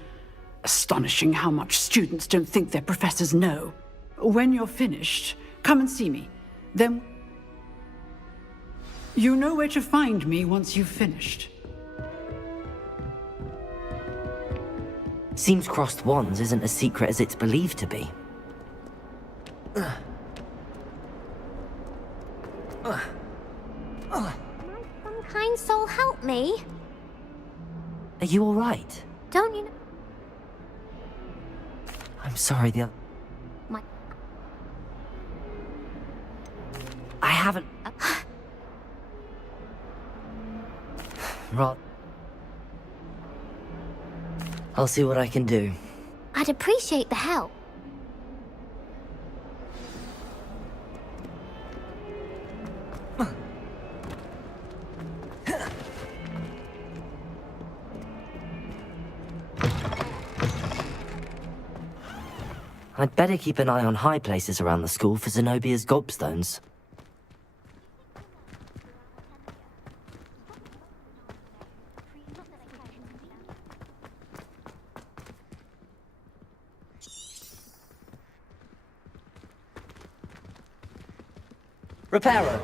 Astonishing how much students don't think their professors know. When you're finished, come and see me. Then... you know where to find me once you've finished. Seems crossed wands isn't as secret as it's believed to be. Some kind soul help me? Are you alright? Don't you know... I'm sorry, My... I haven't... Rot. I'll see what I can do. I'd appreciate the help. I'd better keep an eye on high places around the school for Zenobia's gobstones. Reparo.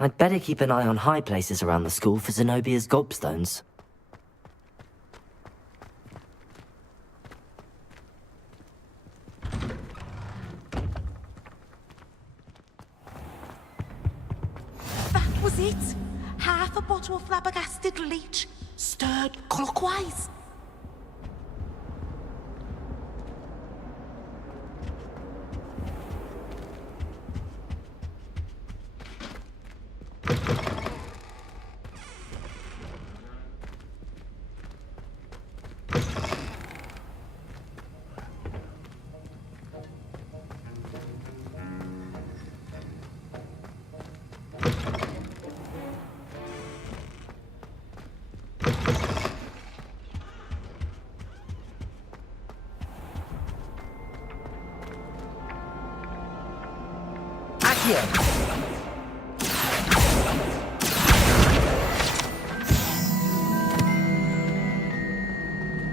I'd better keep an eye on high places around the school for Zenobia's gobstones. That was it. Half a bottle of flabbergasted leech, stirred clockwise.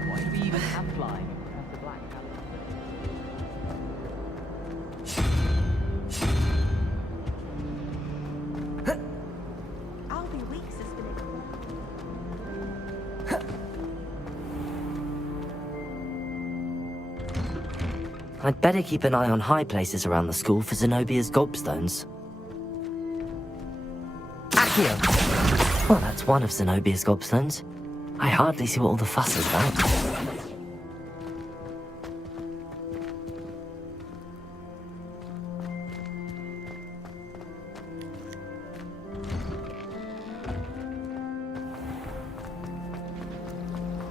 Why do we even have flying? Professor Black I'll be weak, suspended. I'd better keep an eye on high places around the school for Zenobia's gobstones. Accio! Well, that's one of Zenobia's gobstones. I hardly see what all the fuss is about.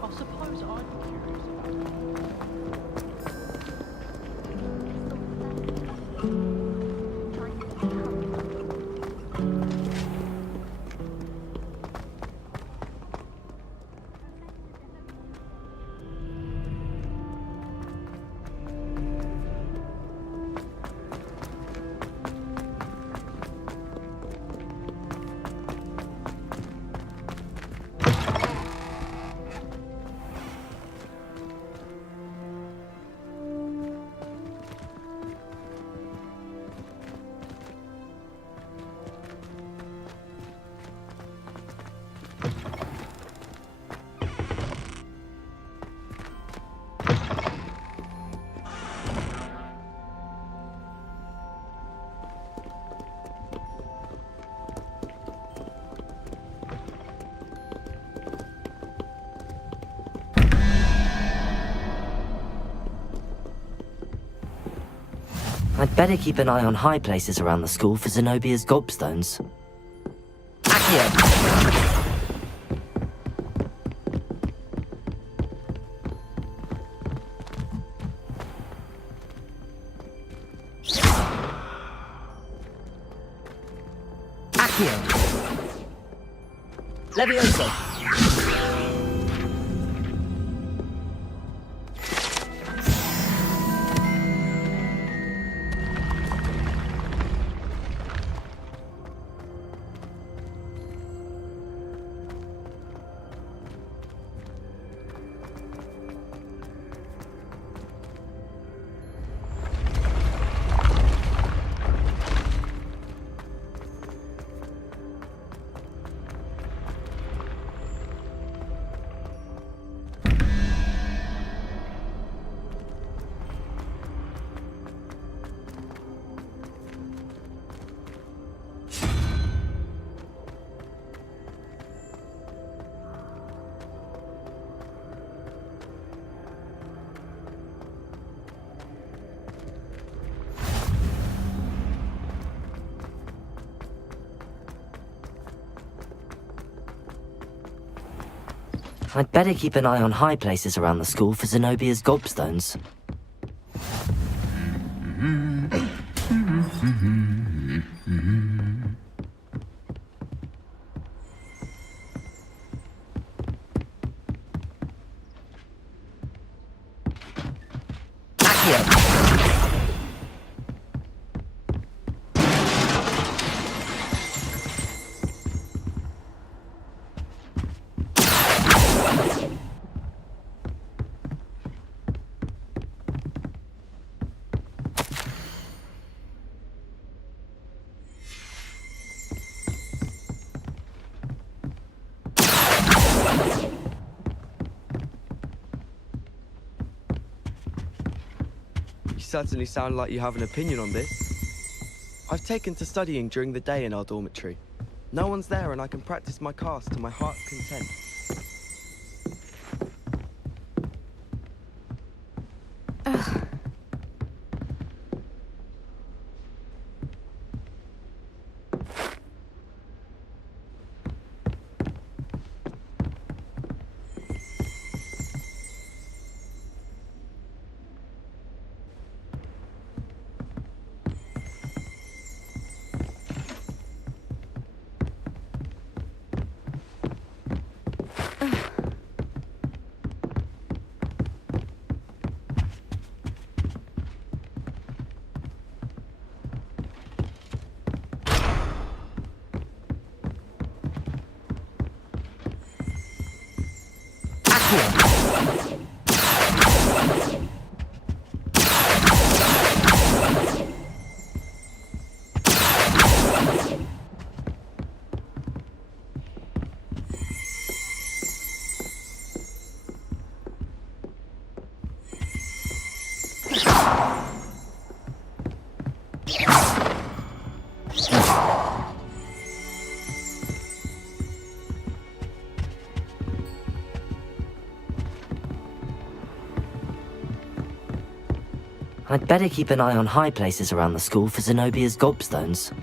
I suppose I'd be curious about I'd better keep an eye on high places around the school for Zenobia's gobstones. Accio! Levioso! I'd better keep an eye on high places around the school for Zenobia's gobstones. You certainly sound like you have an opinion on this. I've taken to studying during the day in our dormitory. No one's there and I can practice my cast to my heart's content. I'd better keep an eye on high places around the school for Zenobia's gobstones.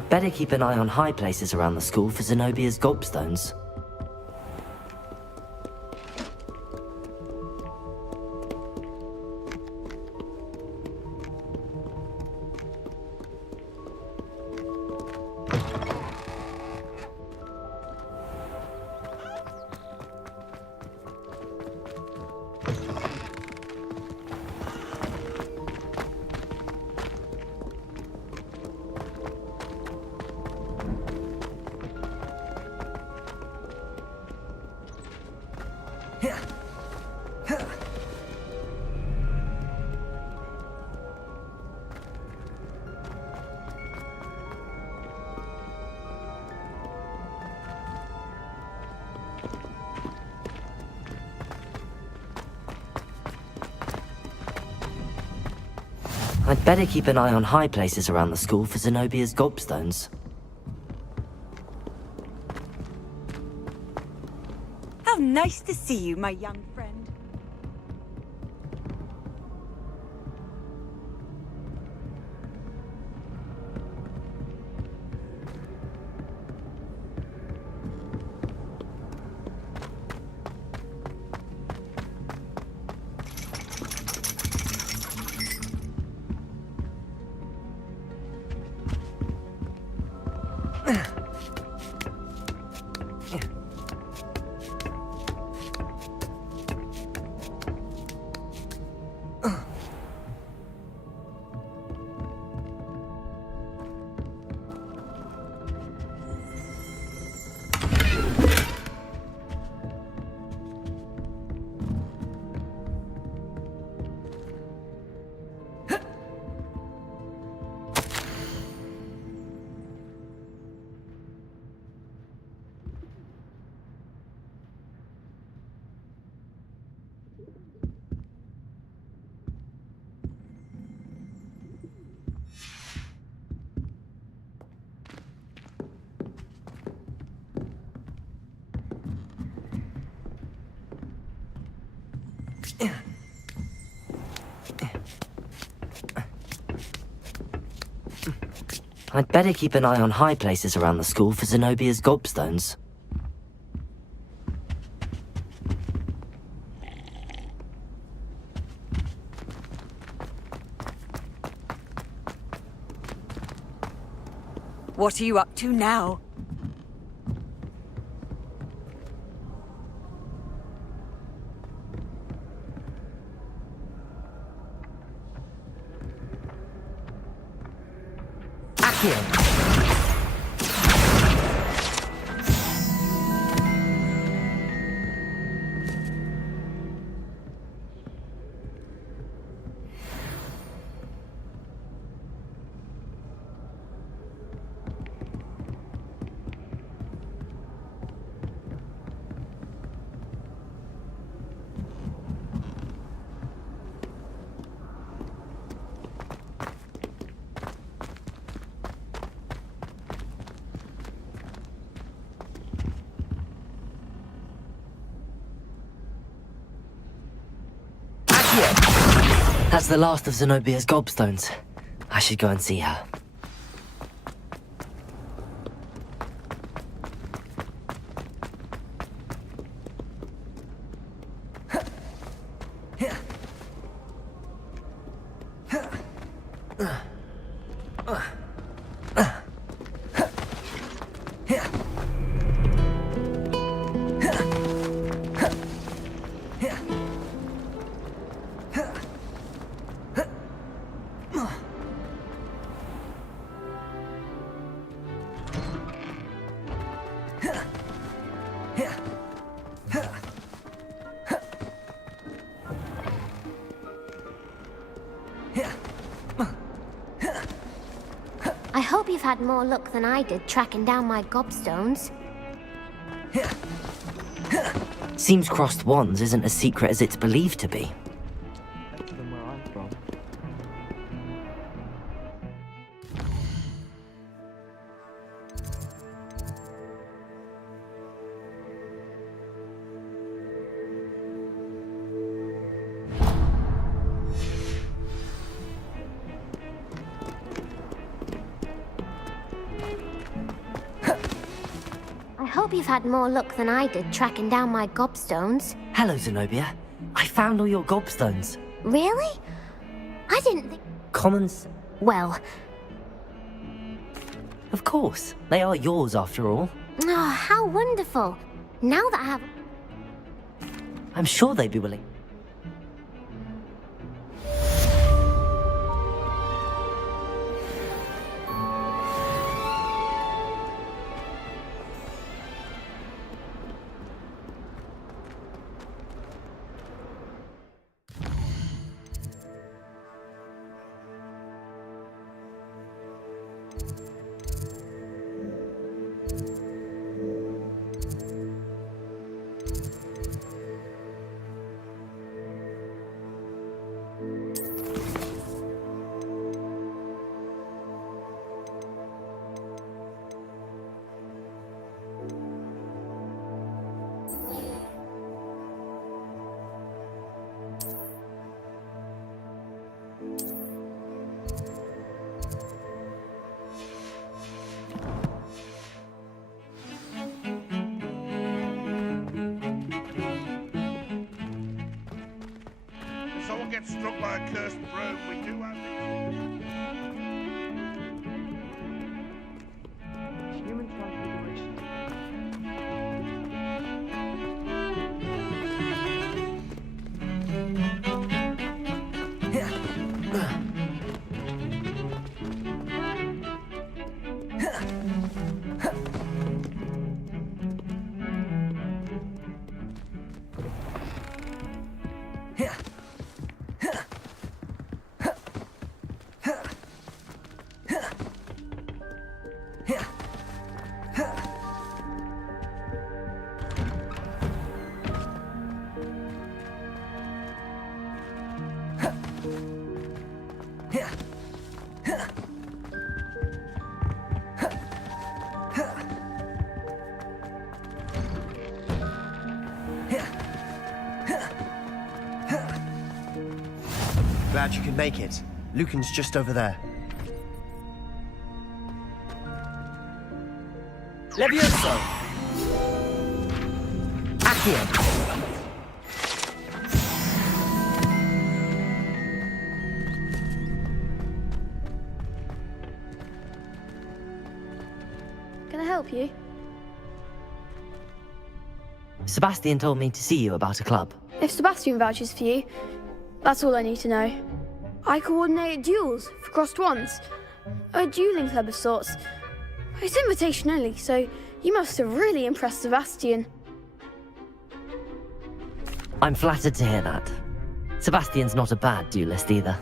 I'd better keep an eye on high places around the school for Zenobia's gobstones. I'd better keep an eye on high places around the school for Zenobia's gobstones. How nice to see you, my young friend. I'd better keep an eye on high places around the school for Zenobia's gobstones. What are you up to now? That's the last of Zenobia's gobstones. I should go and see her. I hope you've had more luck than I did tracking down my gobstones. Seems crossed wands isn't as secret as it's believed to be. Better than where I'm from. hope you've had more luck than I did tracking down my gobstones. Hello, Zenobia. I found all your gobstones. Really? I didn't think... Commons? Well... Of course. They are yours, after all. Oh, how wonderful. Now that I have... I'm sure they'd be willing. Someone gets struck by a cursed broom, we do have Human transfiguration. Glad you could make it. Lucan's just over there. Levioso! Accio! Can I help you? Sebastian told me to see you about a club. If Sebastian vouches for you, that's all I need to know. I coordinate duels for crossed ones. A dueling club of sorts. It's invitation only, so you must have really impressed Sebastian. I'm flattered to hear that. Sebastian's not a bad duelist either.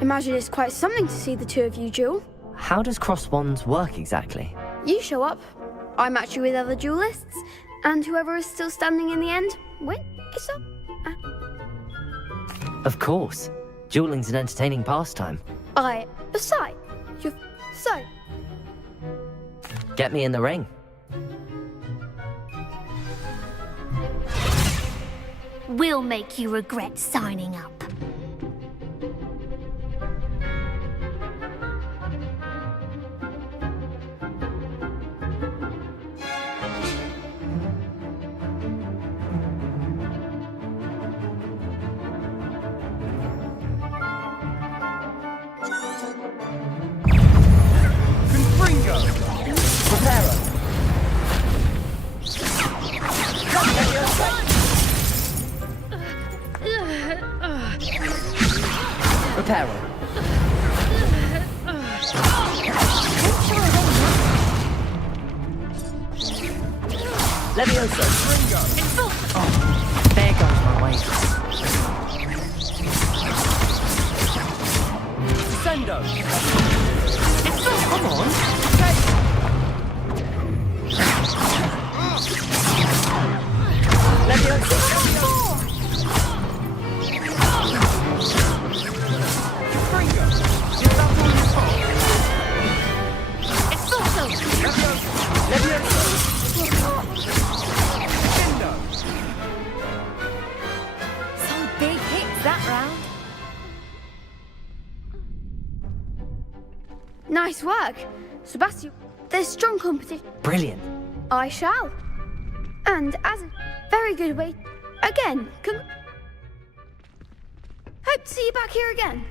Imagine it's quite something to see the two of you duel. How does cross wands work exactly? You show up, I match you with other duelists, and whoever is still standing in the end, win. It's up. Of course. Dueling's an entertaining pastime. Besides, you're so. Get me in the ring. We'll make you regret signing up. Levioso! Oh, there goes my way. Sendo! Come on! Levioso! Nice work. Sebastian, there's strong competition. Brilliant. I shall. And as a very good way, again, hope to see you back here again.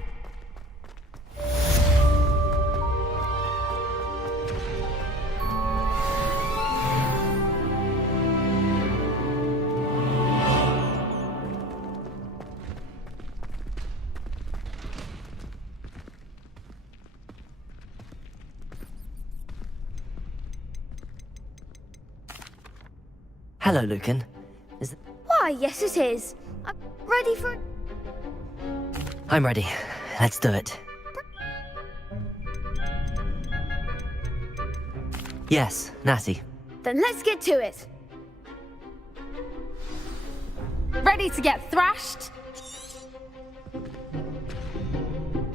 Hello, Lucan. Why, yes it is. I'm ready for... I'm ready. Let's do it. Yes, Natty. Then let's get to it. Ready to get thrashed?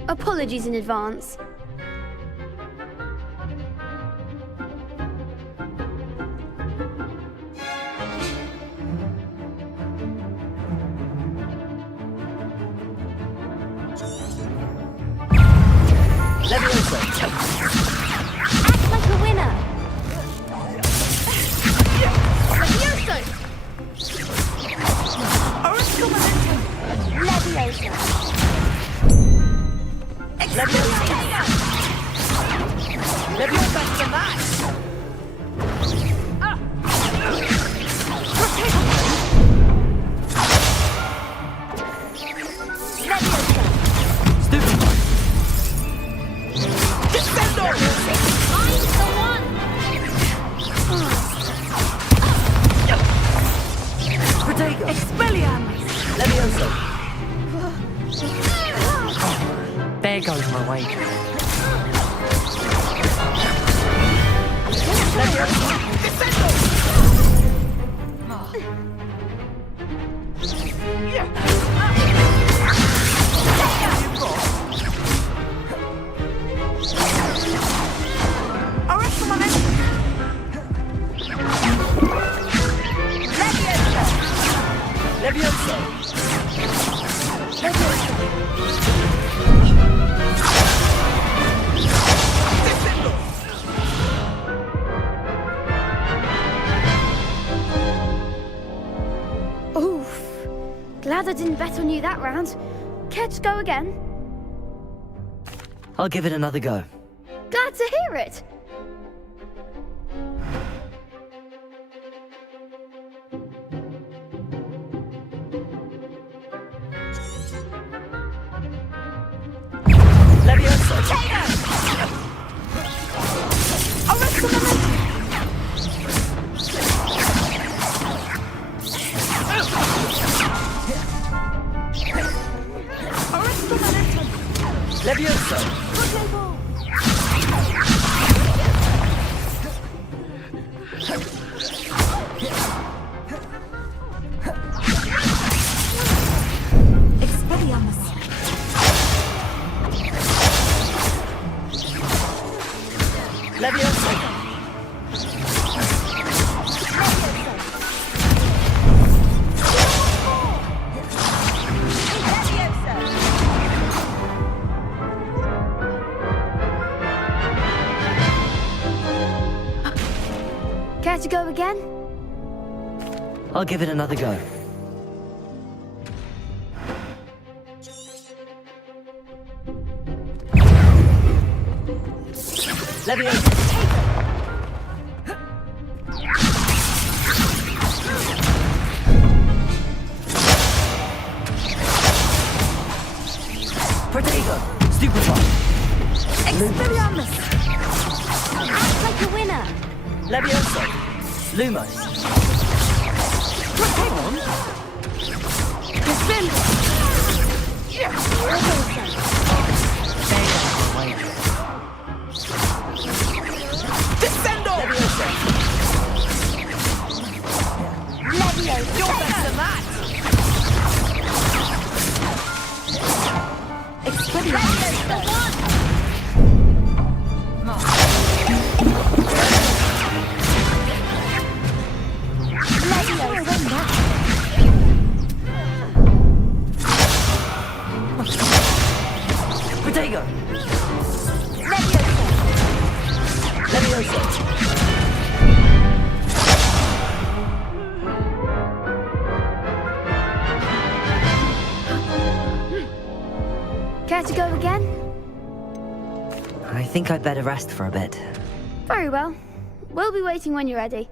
Apologies in advance. Leviosa! Act like a winner! Leviosa! Oracle momentum! Leviosa! Leviosa! Leviosa to the max! There goes my way. Oof. Glad I didn't bet on you that round. Care to go again? I'll give it another go. Glad to hear it. Care to go again? I'll give it another go. Leviosa! Protego! Stupefy! Expelliarmus! Act like a winner! Leviosa! Lumos! Protego! Defend! Descendo! Leviosa! You're better than that! Protego! Leviosa! Care to go again? I think I'd better rest for a bit. Very well. We'll be waiting when you're ready.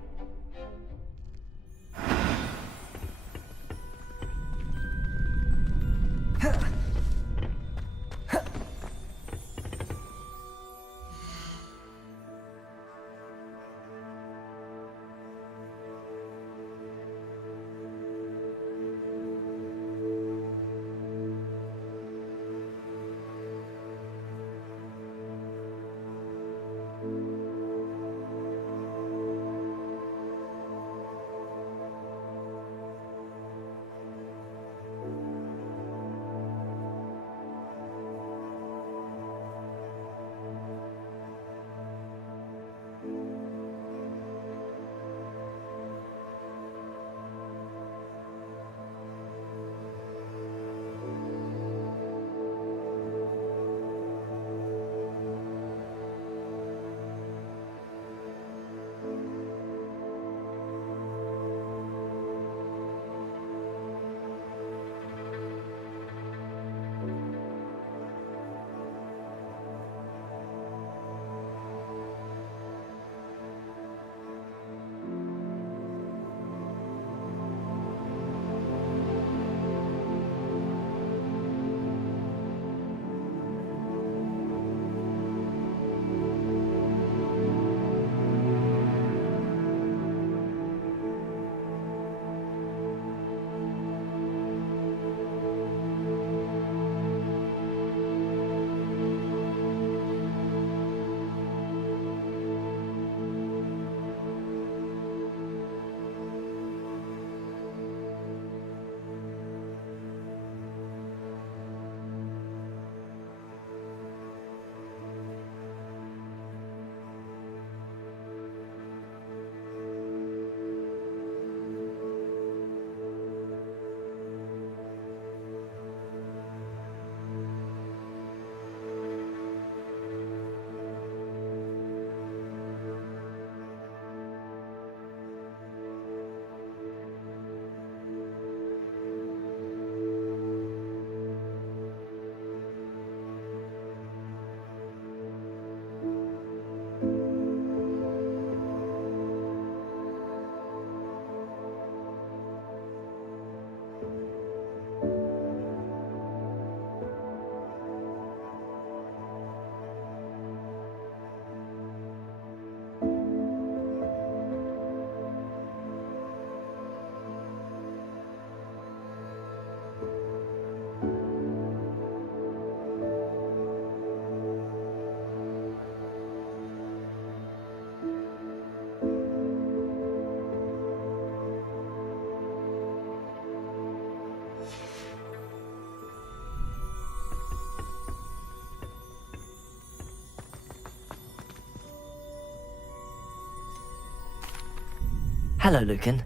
Hello, Lucan.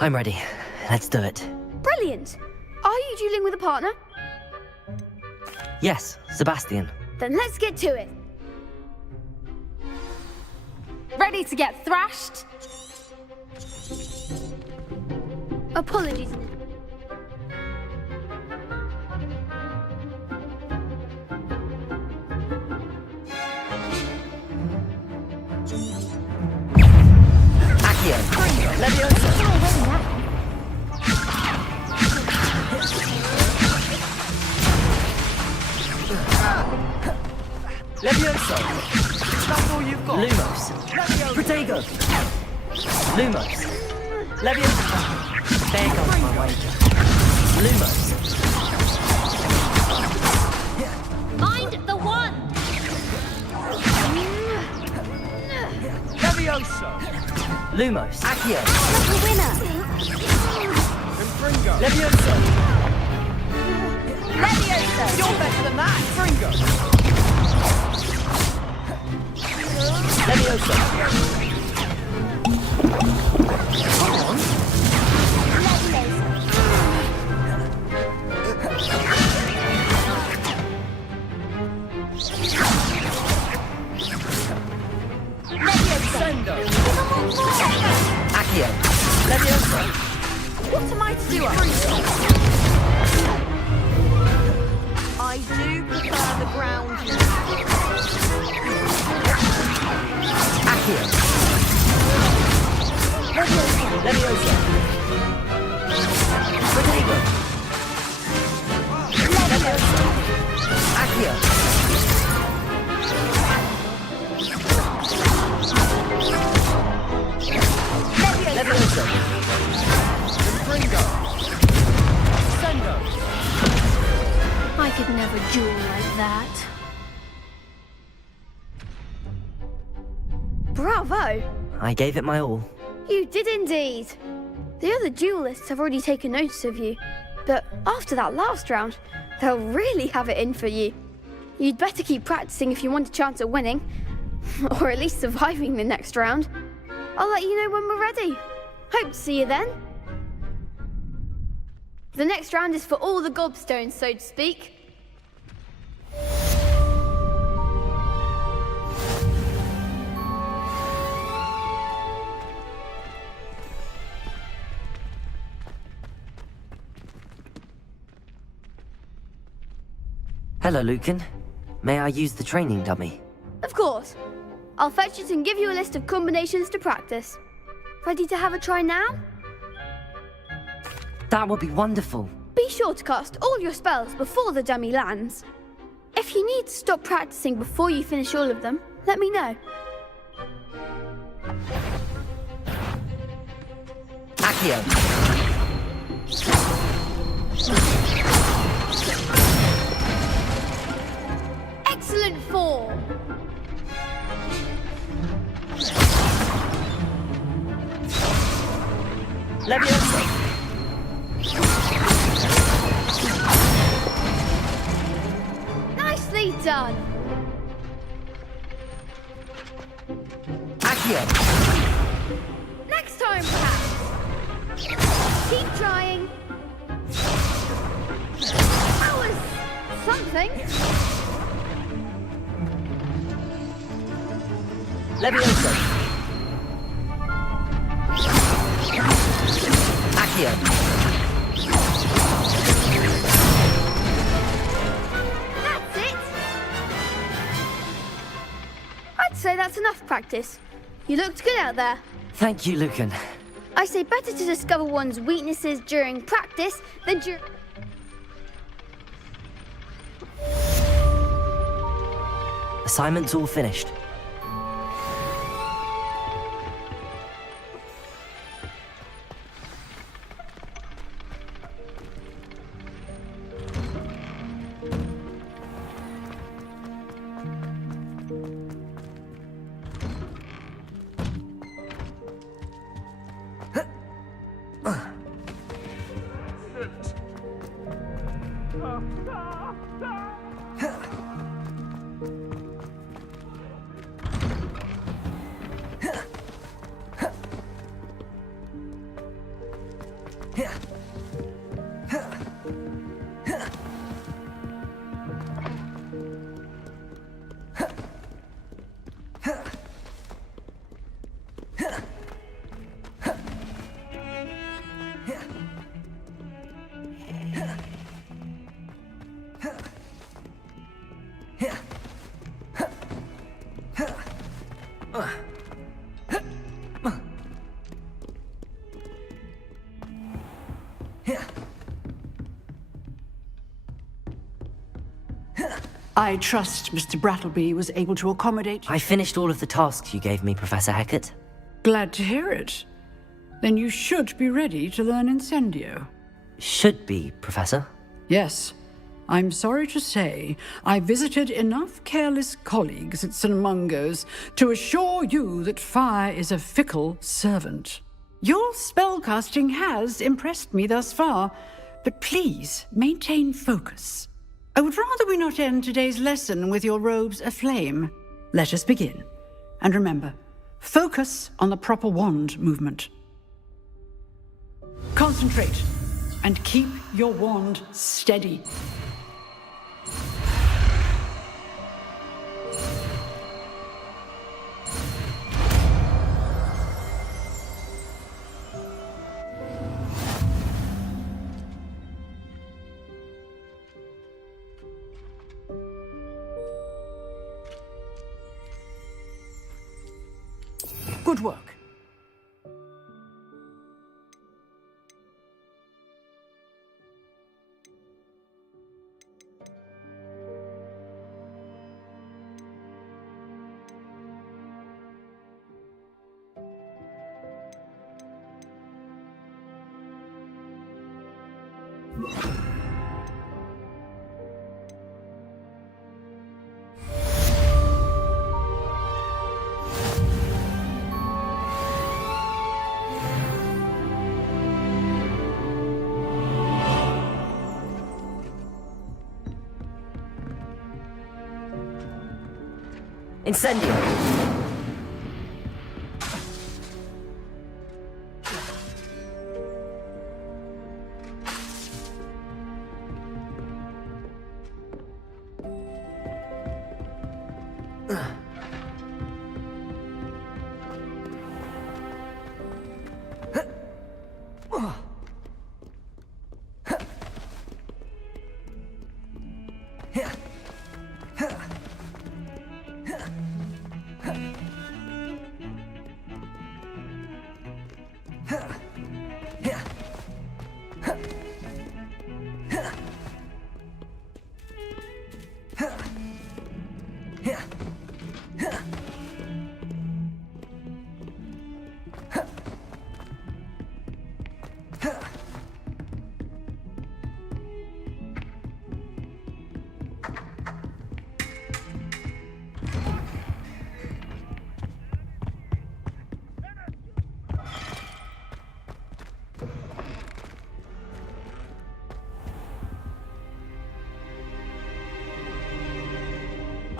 I'm ready. Let's do it. Brilliant! Are you dueling with a partner? Yes, Sebastian. Then let's get to it. Ready to get thrashed? Apologies. Levioso! That's all you've got? Lumos! Protego! Lumos! Levioso! There goes my wager. Lumos! Mind the one! Levioso! Lumos! Accio! That's the winner! Fringo! Levioso! Levioso! You're better than that! Fringo! Levioso! Come on! Levioso! Accio! Levioso! What am I to do? I do prefer the ground. Accio. Leviosa. Protego. Leviosa. Accio. Leviosa. Springo. Sendo. I could never duel like that. Bravo! I gave it my all. You did indeed. The other duelists have already taken notice of you, but after that last round, they'll really have it in for you. You'd better keep practicing if you want a chance at winning, or at least surviving the next round. I'll let you know when we're ready. Hope to see you then. The next round is for all the gobstones, so to speak. Hello, Lucan. May I use the training dummy? Of course. I'll fetch it and give you a list of combinations to practice. Ready to have a try now? That would be wonderful. Be sure to cast all your spells before the dummy lands. If you need to stop practicing before you finish all of them, let me know. Accio. Excellent form! Leviosa. Nicely done! Accio. Next time, perhaps! Keep trying! That was something! Leviosa. Accio. That's it! I'd say that's enough practice. You looked good out there. Thank you, Lucan. I say better to discover one's weaknesses during practice than during... Assignment's all finished. I trust Mr. Brattleby was able to accommodate... I finished all of the tasks you gave me, Professor Hackett. Glad to hear it. Then you should be ready to learn Incendio. Should be, Professor. Yes. I'm sorry to say, I visited enough careless colleagues at St. Mungo's to assure you that fire is a fickle servant. Your spellcasting has impressed me thus far, but please maintain focus. I would rather we not end today's lesson with your robes aflame. Let us begin. And remember, focus on the proper wand movement. Concentrate, and keep your wand steady. Good work. Incendio!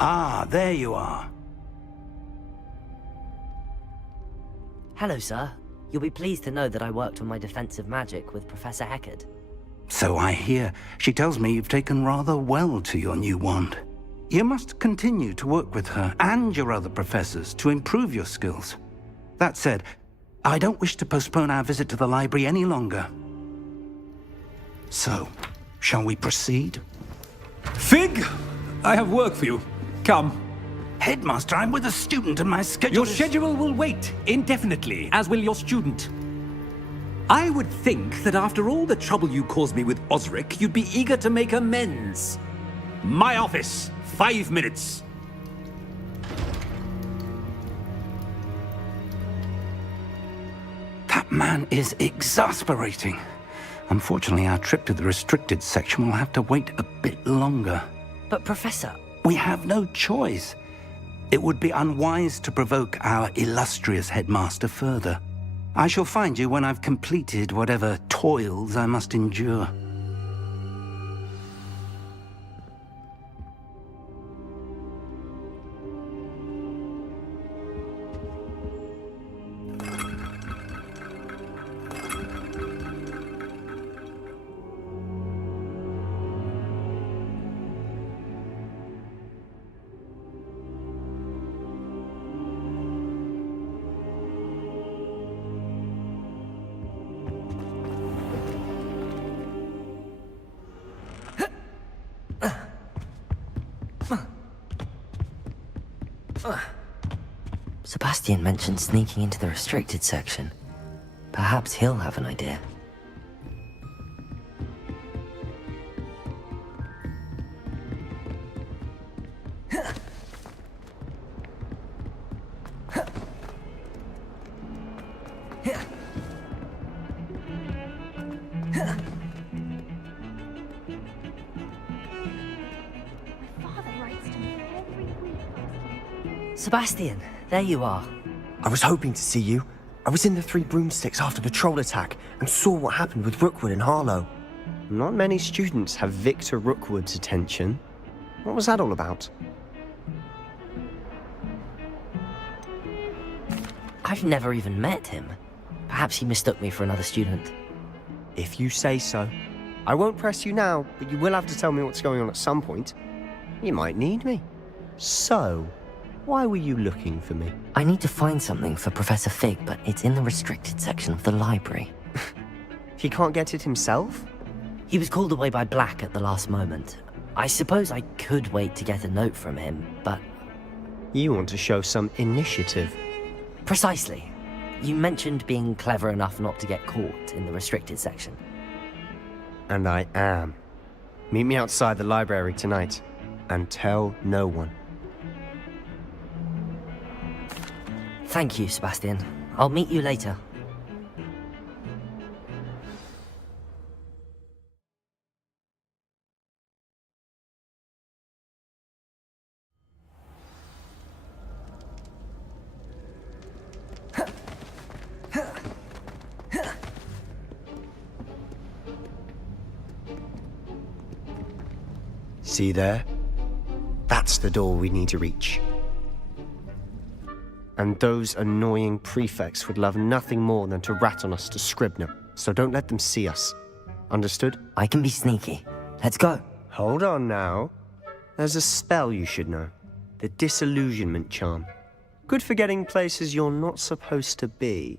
Ah, there you are. Hello, sir. You'll be pleased to know that I worked on my defensive magic with Professor Heckard. So I hear. She tells me you've taken rather well to your new wand. You must continue to work with her and your other professors to improve your skills. That said, I don't wish to postpone our visit to the library any longer. So, shall we proceed? Fig! I have work for you. Come. Headmaster, I'm with a student and my schedule Your schedule will wait indefinitely, as will your student. I would think that after all the trouble you caused me with Osric, you'd be eager to make amends. My office, 5 minutes. That man is exasperating. Unfortunately, our trip to the restricted section will have to wait a bit longer. But, Professor... We have no choice. It would be unwise to provoke our illustrious headmaster further. I shall find you when I've completed whatever toils I must endure. Sebastian mentioned sneaking into the restricted section. Perhaps he'll have an idea. Sebastian, there you are. I was hoping to see you. I was in the Three Broomsticks after the troll attack and saw what happened with Rookwood and Harlow. Not many students have Victor Rookwood's attention. What was that all about? I've never even met him. Perhaps he mistook me for another student. If you say so. I won't press you now, but you will have to tell me what's going on at some point. You might need me. So, why were you looking for me? I need to find something for Professor Fig, but it's in the restricted section of the library. He can't get it himself? He was called away by Black at the last moment. I suppose I could wait to get a note from him, but... You want to show some initiative. Precisely. You mentioned being clever enough not to get caught in the restricted section. And I am. Meet me outside the library tonight, and tell no one. Thank you, Sebastian. I'll meet you later. See there? That's the door we need to reach. And those annoying prefects would love nothing more than to rat on us to Scribner, so don't let them see us. Understood? I can be sneaky. Let's go. Hold on now. There's a spell you should know. The Disillusionment Charm. Good for getting places you're not supposed to be.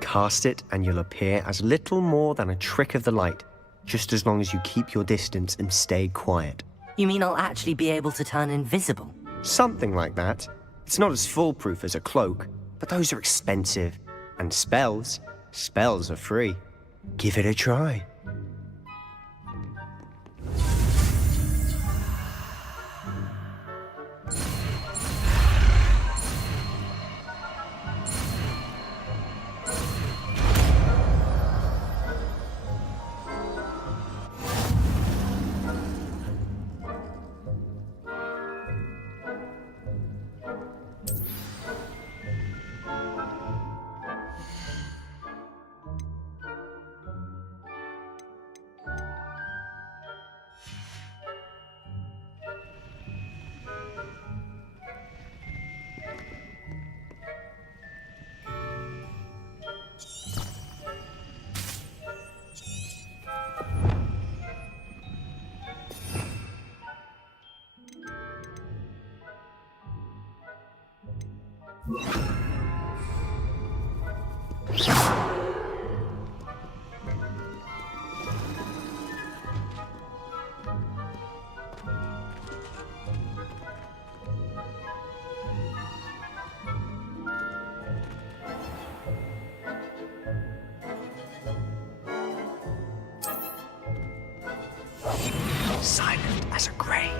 Cast it and you'll appear as little more than a trick of the light, just as long as you keep your distance and stay quiet. You mean I'll actually be able to turn invisible? Something like that. It's not as foolproof as a cloak, but those are expensive. And spells are free. Give it a try. Silent as a grave.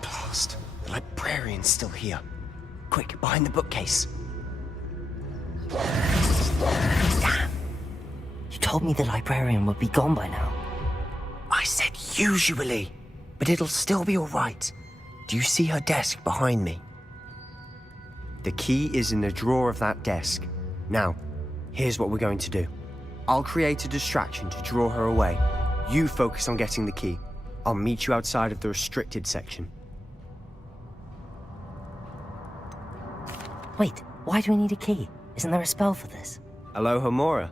Blast! The librarian's still here. Quick, behind the bookcase. You told me the librarian would be gone by now. I said usually, but it'll still be all right. Do you see her desk behind me? The key is in the drawer of that desk. Now, here's what we're going to do. I'll create a distraction to draw her away. You focus on getting the key. I'll meet you outside of the restricted section. Wait, why do we need a key? Isn't there a spell for this? Alohomora.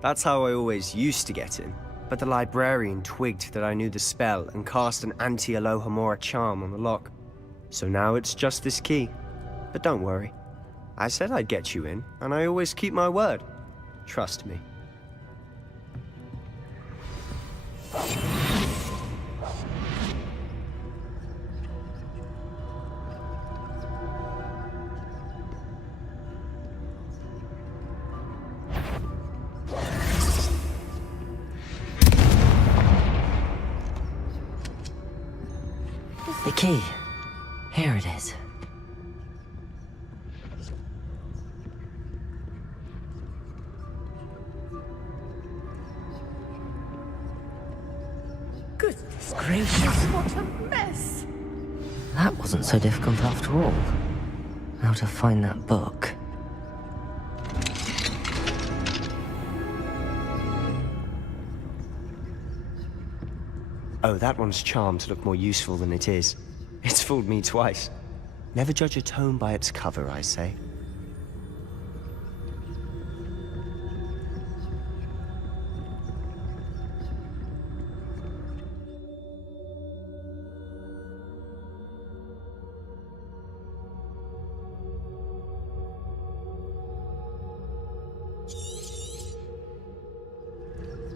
That's how I always used to get in. But the librarian twigged that I knew the spell and cast an anti-Alohomora charm on the lock. So now it's just this key. But don't worry. I said I'd get you in, and I always keep my word. Trust me. The key. Here it is. Goodness gracious, what a mess! That wasn't so difficult after all. How to find that book. Oh, that one's charmed to look more useful than it is. It's fooled me twice. Never judge a tome by its cover, I say.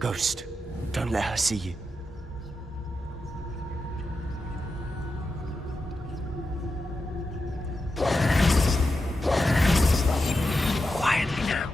Ghost, don't let her see you. Quietly now.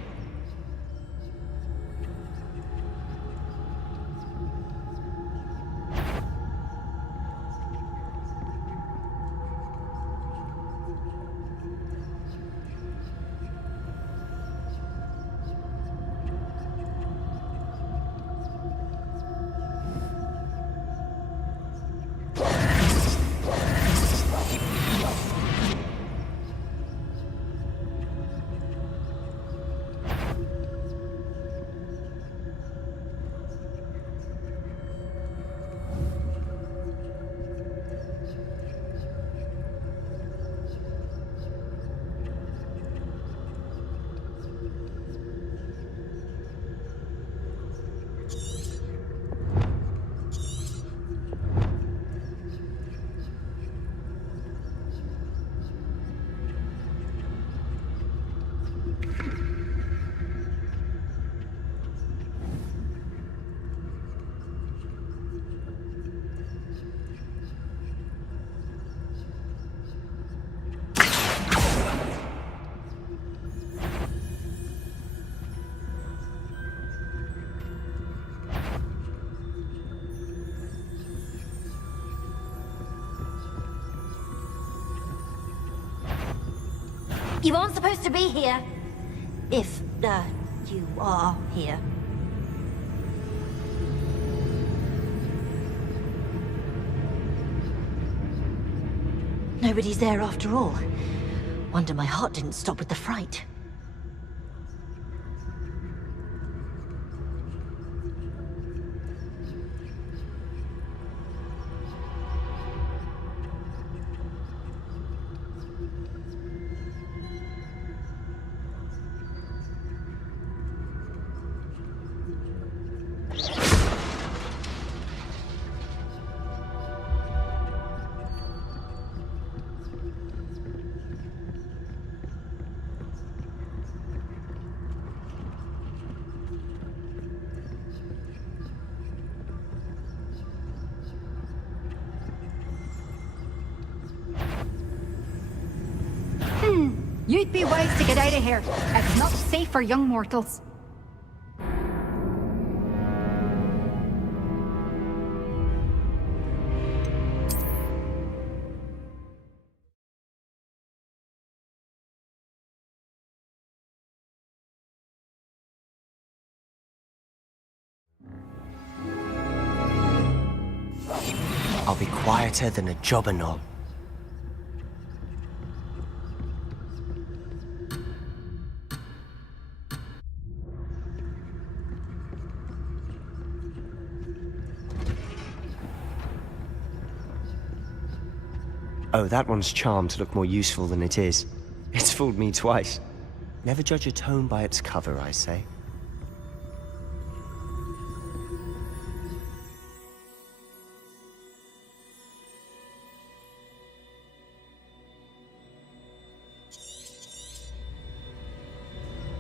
You aren't supposed to be here. If, you are here. Nobody's there after all. Wonder my heart didn't stop with the fright. You'd be wise to get out of here. It's not safe for young mortals. I'll be quieter than a jobberknoll. Oh, that one's charmed to look more useful than it is. It's fooled me twice. Never judge a tome by its cover, I say.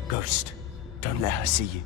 Ghost, don't let her see you.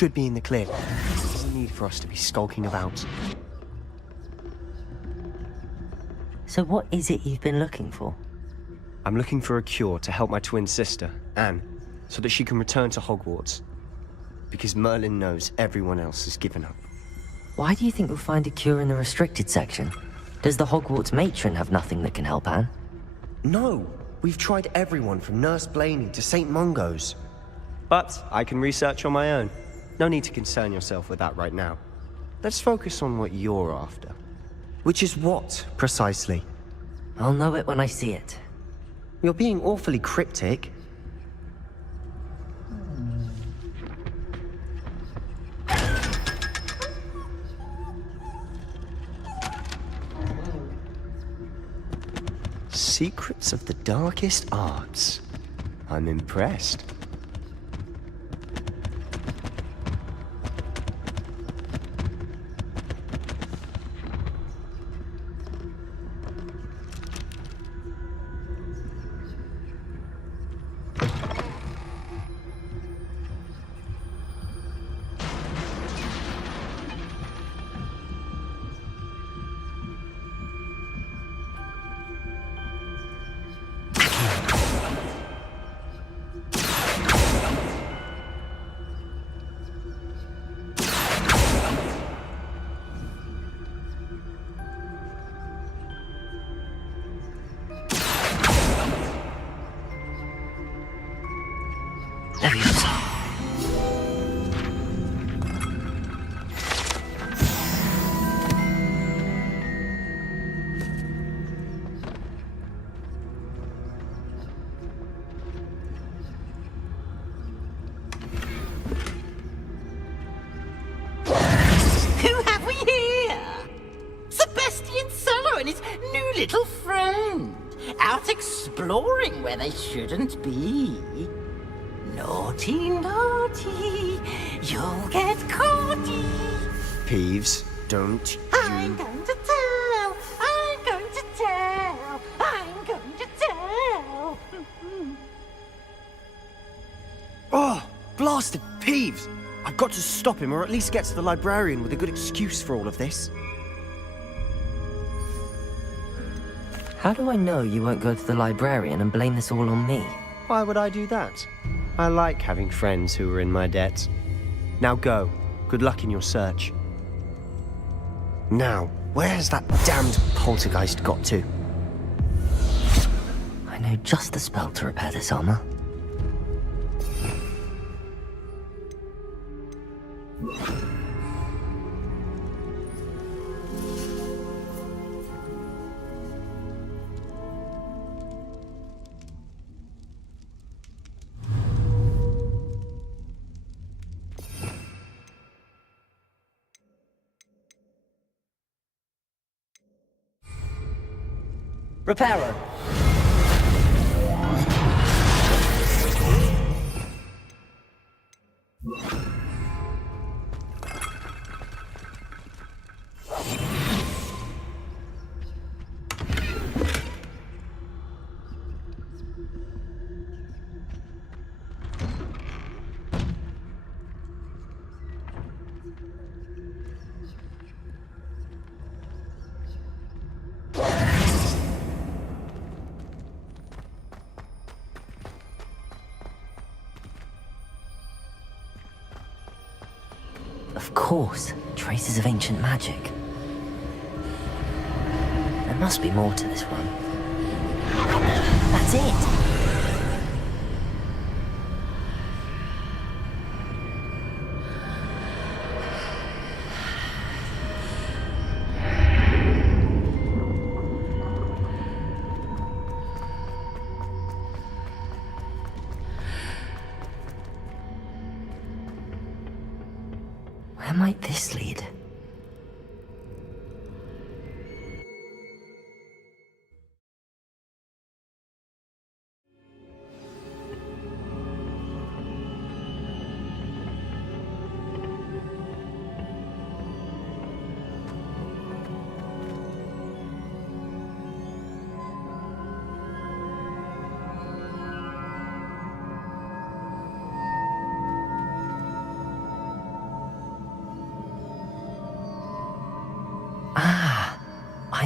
should be in the clear. There's no need for us to be skulking about. So what is it you've been looking for? I'm looking for a cure to help my twin sister, Anne, so that she can return to Hogwarts. Because Merlin knows everyone else has given up. Why do you think we'll find a cure in the restricted section? Does the Hogwarts matron have nothing that can help Anne? No! We've tried everyone from Nurse Blaney to St. Mungo's. But I can research on my own. No need to concern yourself with that right now. Let's focus on what you're after. Which is what, precisely? I'll know it when I see it. You're being awfully cryptic. Secrets of the darkest arts. I'm impressed. Little friend, out exploring where they shouldn't be. Naughty, naughty, you'll get caughty. Peeves, don't you... I'm going to tell, I'm going to tell, I'm going to tell. Oh, blasted Peeves! I've got to stop him, or at least get to the librarian with a good excuse for all of this. How do I know you won't go to the librarian and blame this all on me? Why would I do that? I like having friends who are in my debt. Now go. Good luck in your search. Now, where has that damned poltergeist got to? I know just the spell to repair this armor. Repairer. Of course, traces of ancient magic. There must be more to this one. That's it! Where might this lead?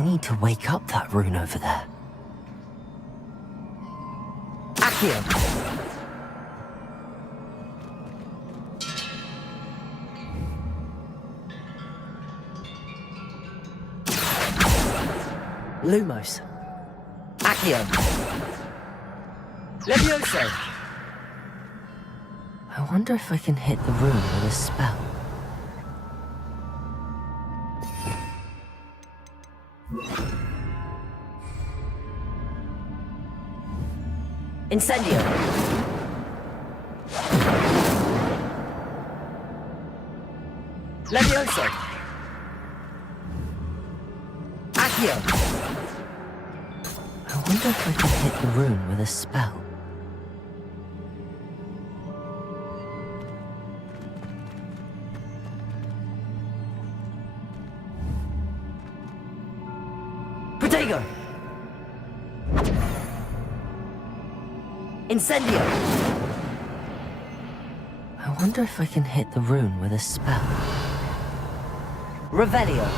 need to wake up that rune over there. Accio! Lumos. Accio. Levioso. I wonder if I can hit the rune with a spell. Incendio. Levioso. Accio. I wonder if I can hit the rune with a spell. Protego! Incendio! I wonder if I can hit the rune with a spell. Revelio!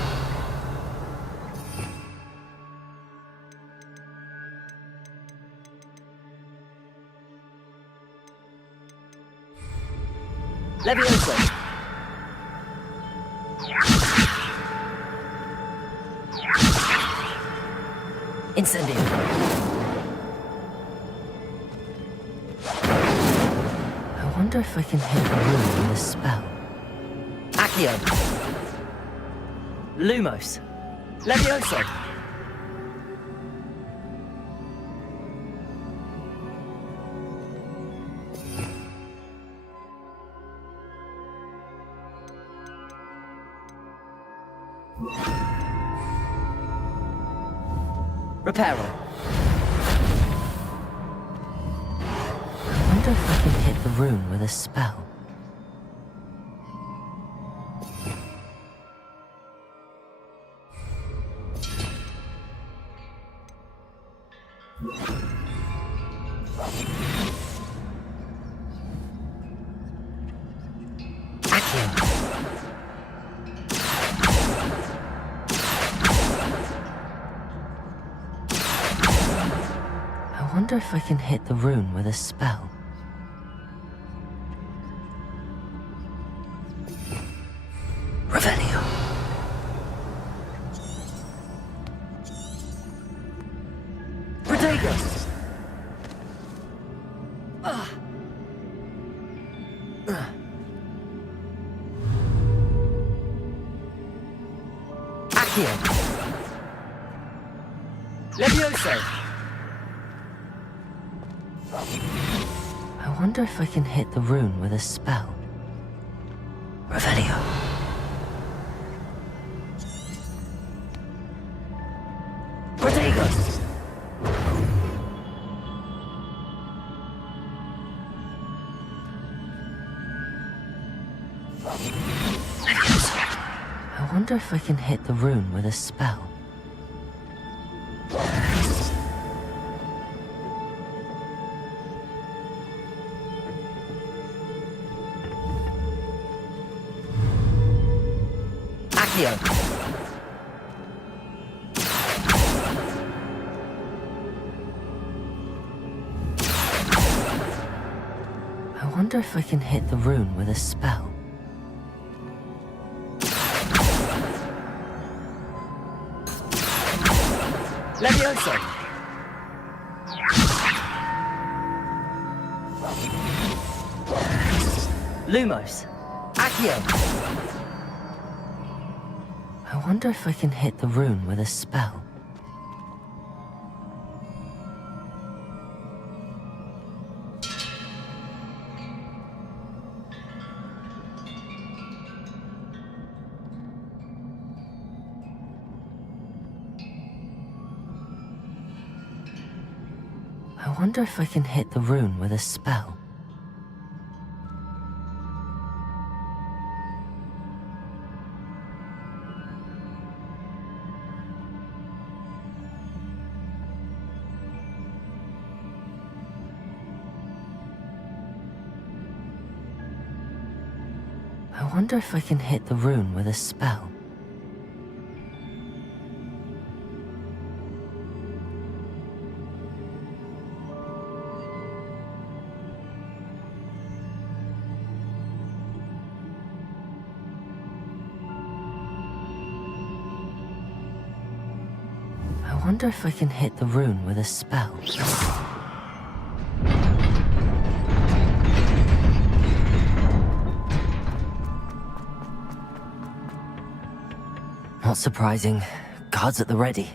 Levioso! Incendio! I wonder if I can hit the rune with a spell. Accio! Lumos! Levioso! Reparo. I wonder if I can hit the rune with a spell. Accio. I wonder if I can hit the rune with a spell. Revelio. Protego. Accio. Levioso. I wonder if I can hit the rune with a spell. Revelio. Protego. I wonder if I can hit the rune with a spell. Accio. I wonder if I can hit the rune with a spell. Levioso. Lumos. Accio. I wonder if I can hit the rune with a spell. I wonder if I can hit the rune with a spell. I wonder if I can hit the rune with a spell. wonder if I can hit the rune with a spell. Not surprising. Guards at the ready.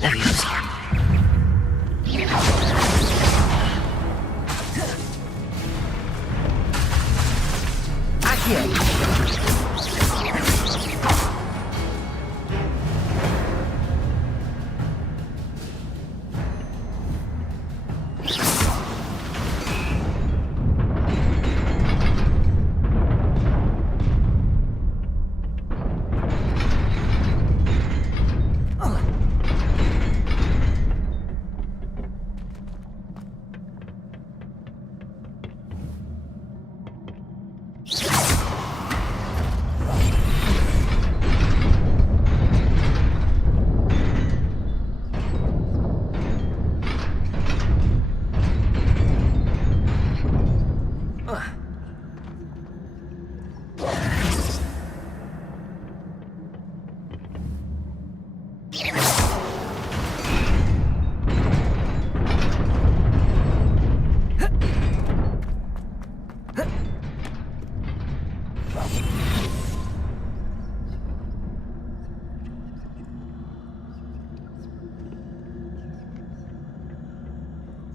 Leviosa.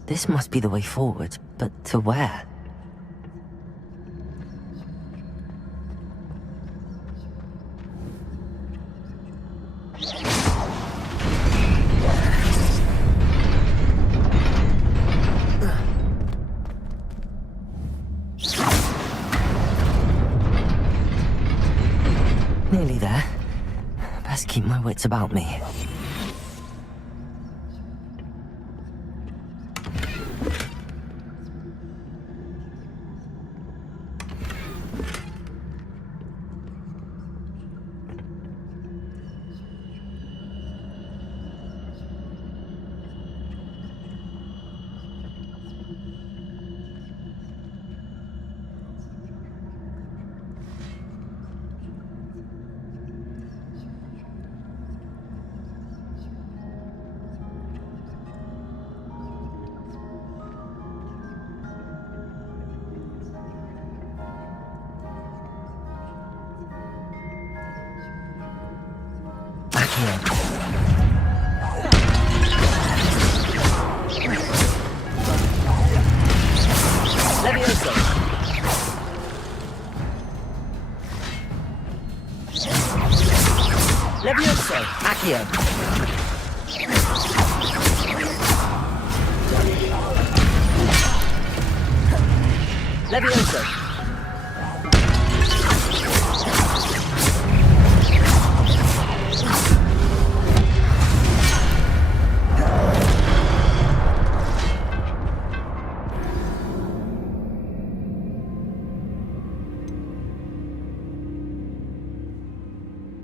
This must be the way forward, but to where? Nearly there. Best keep my wits about me. Leviosa, Accio. Leviosa.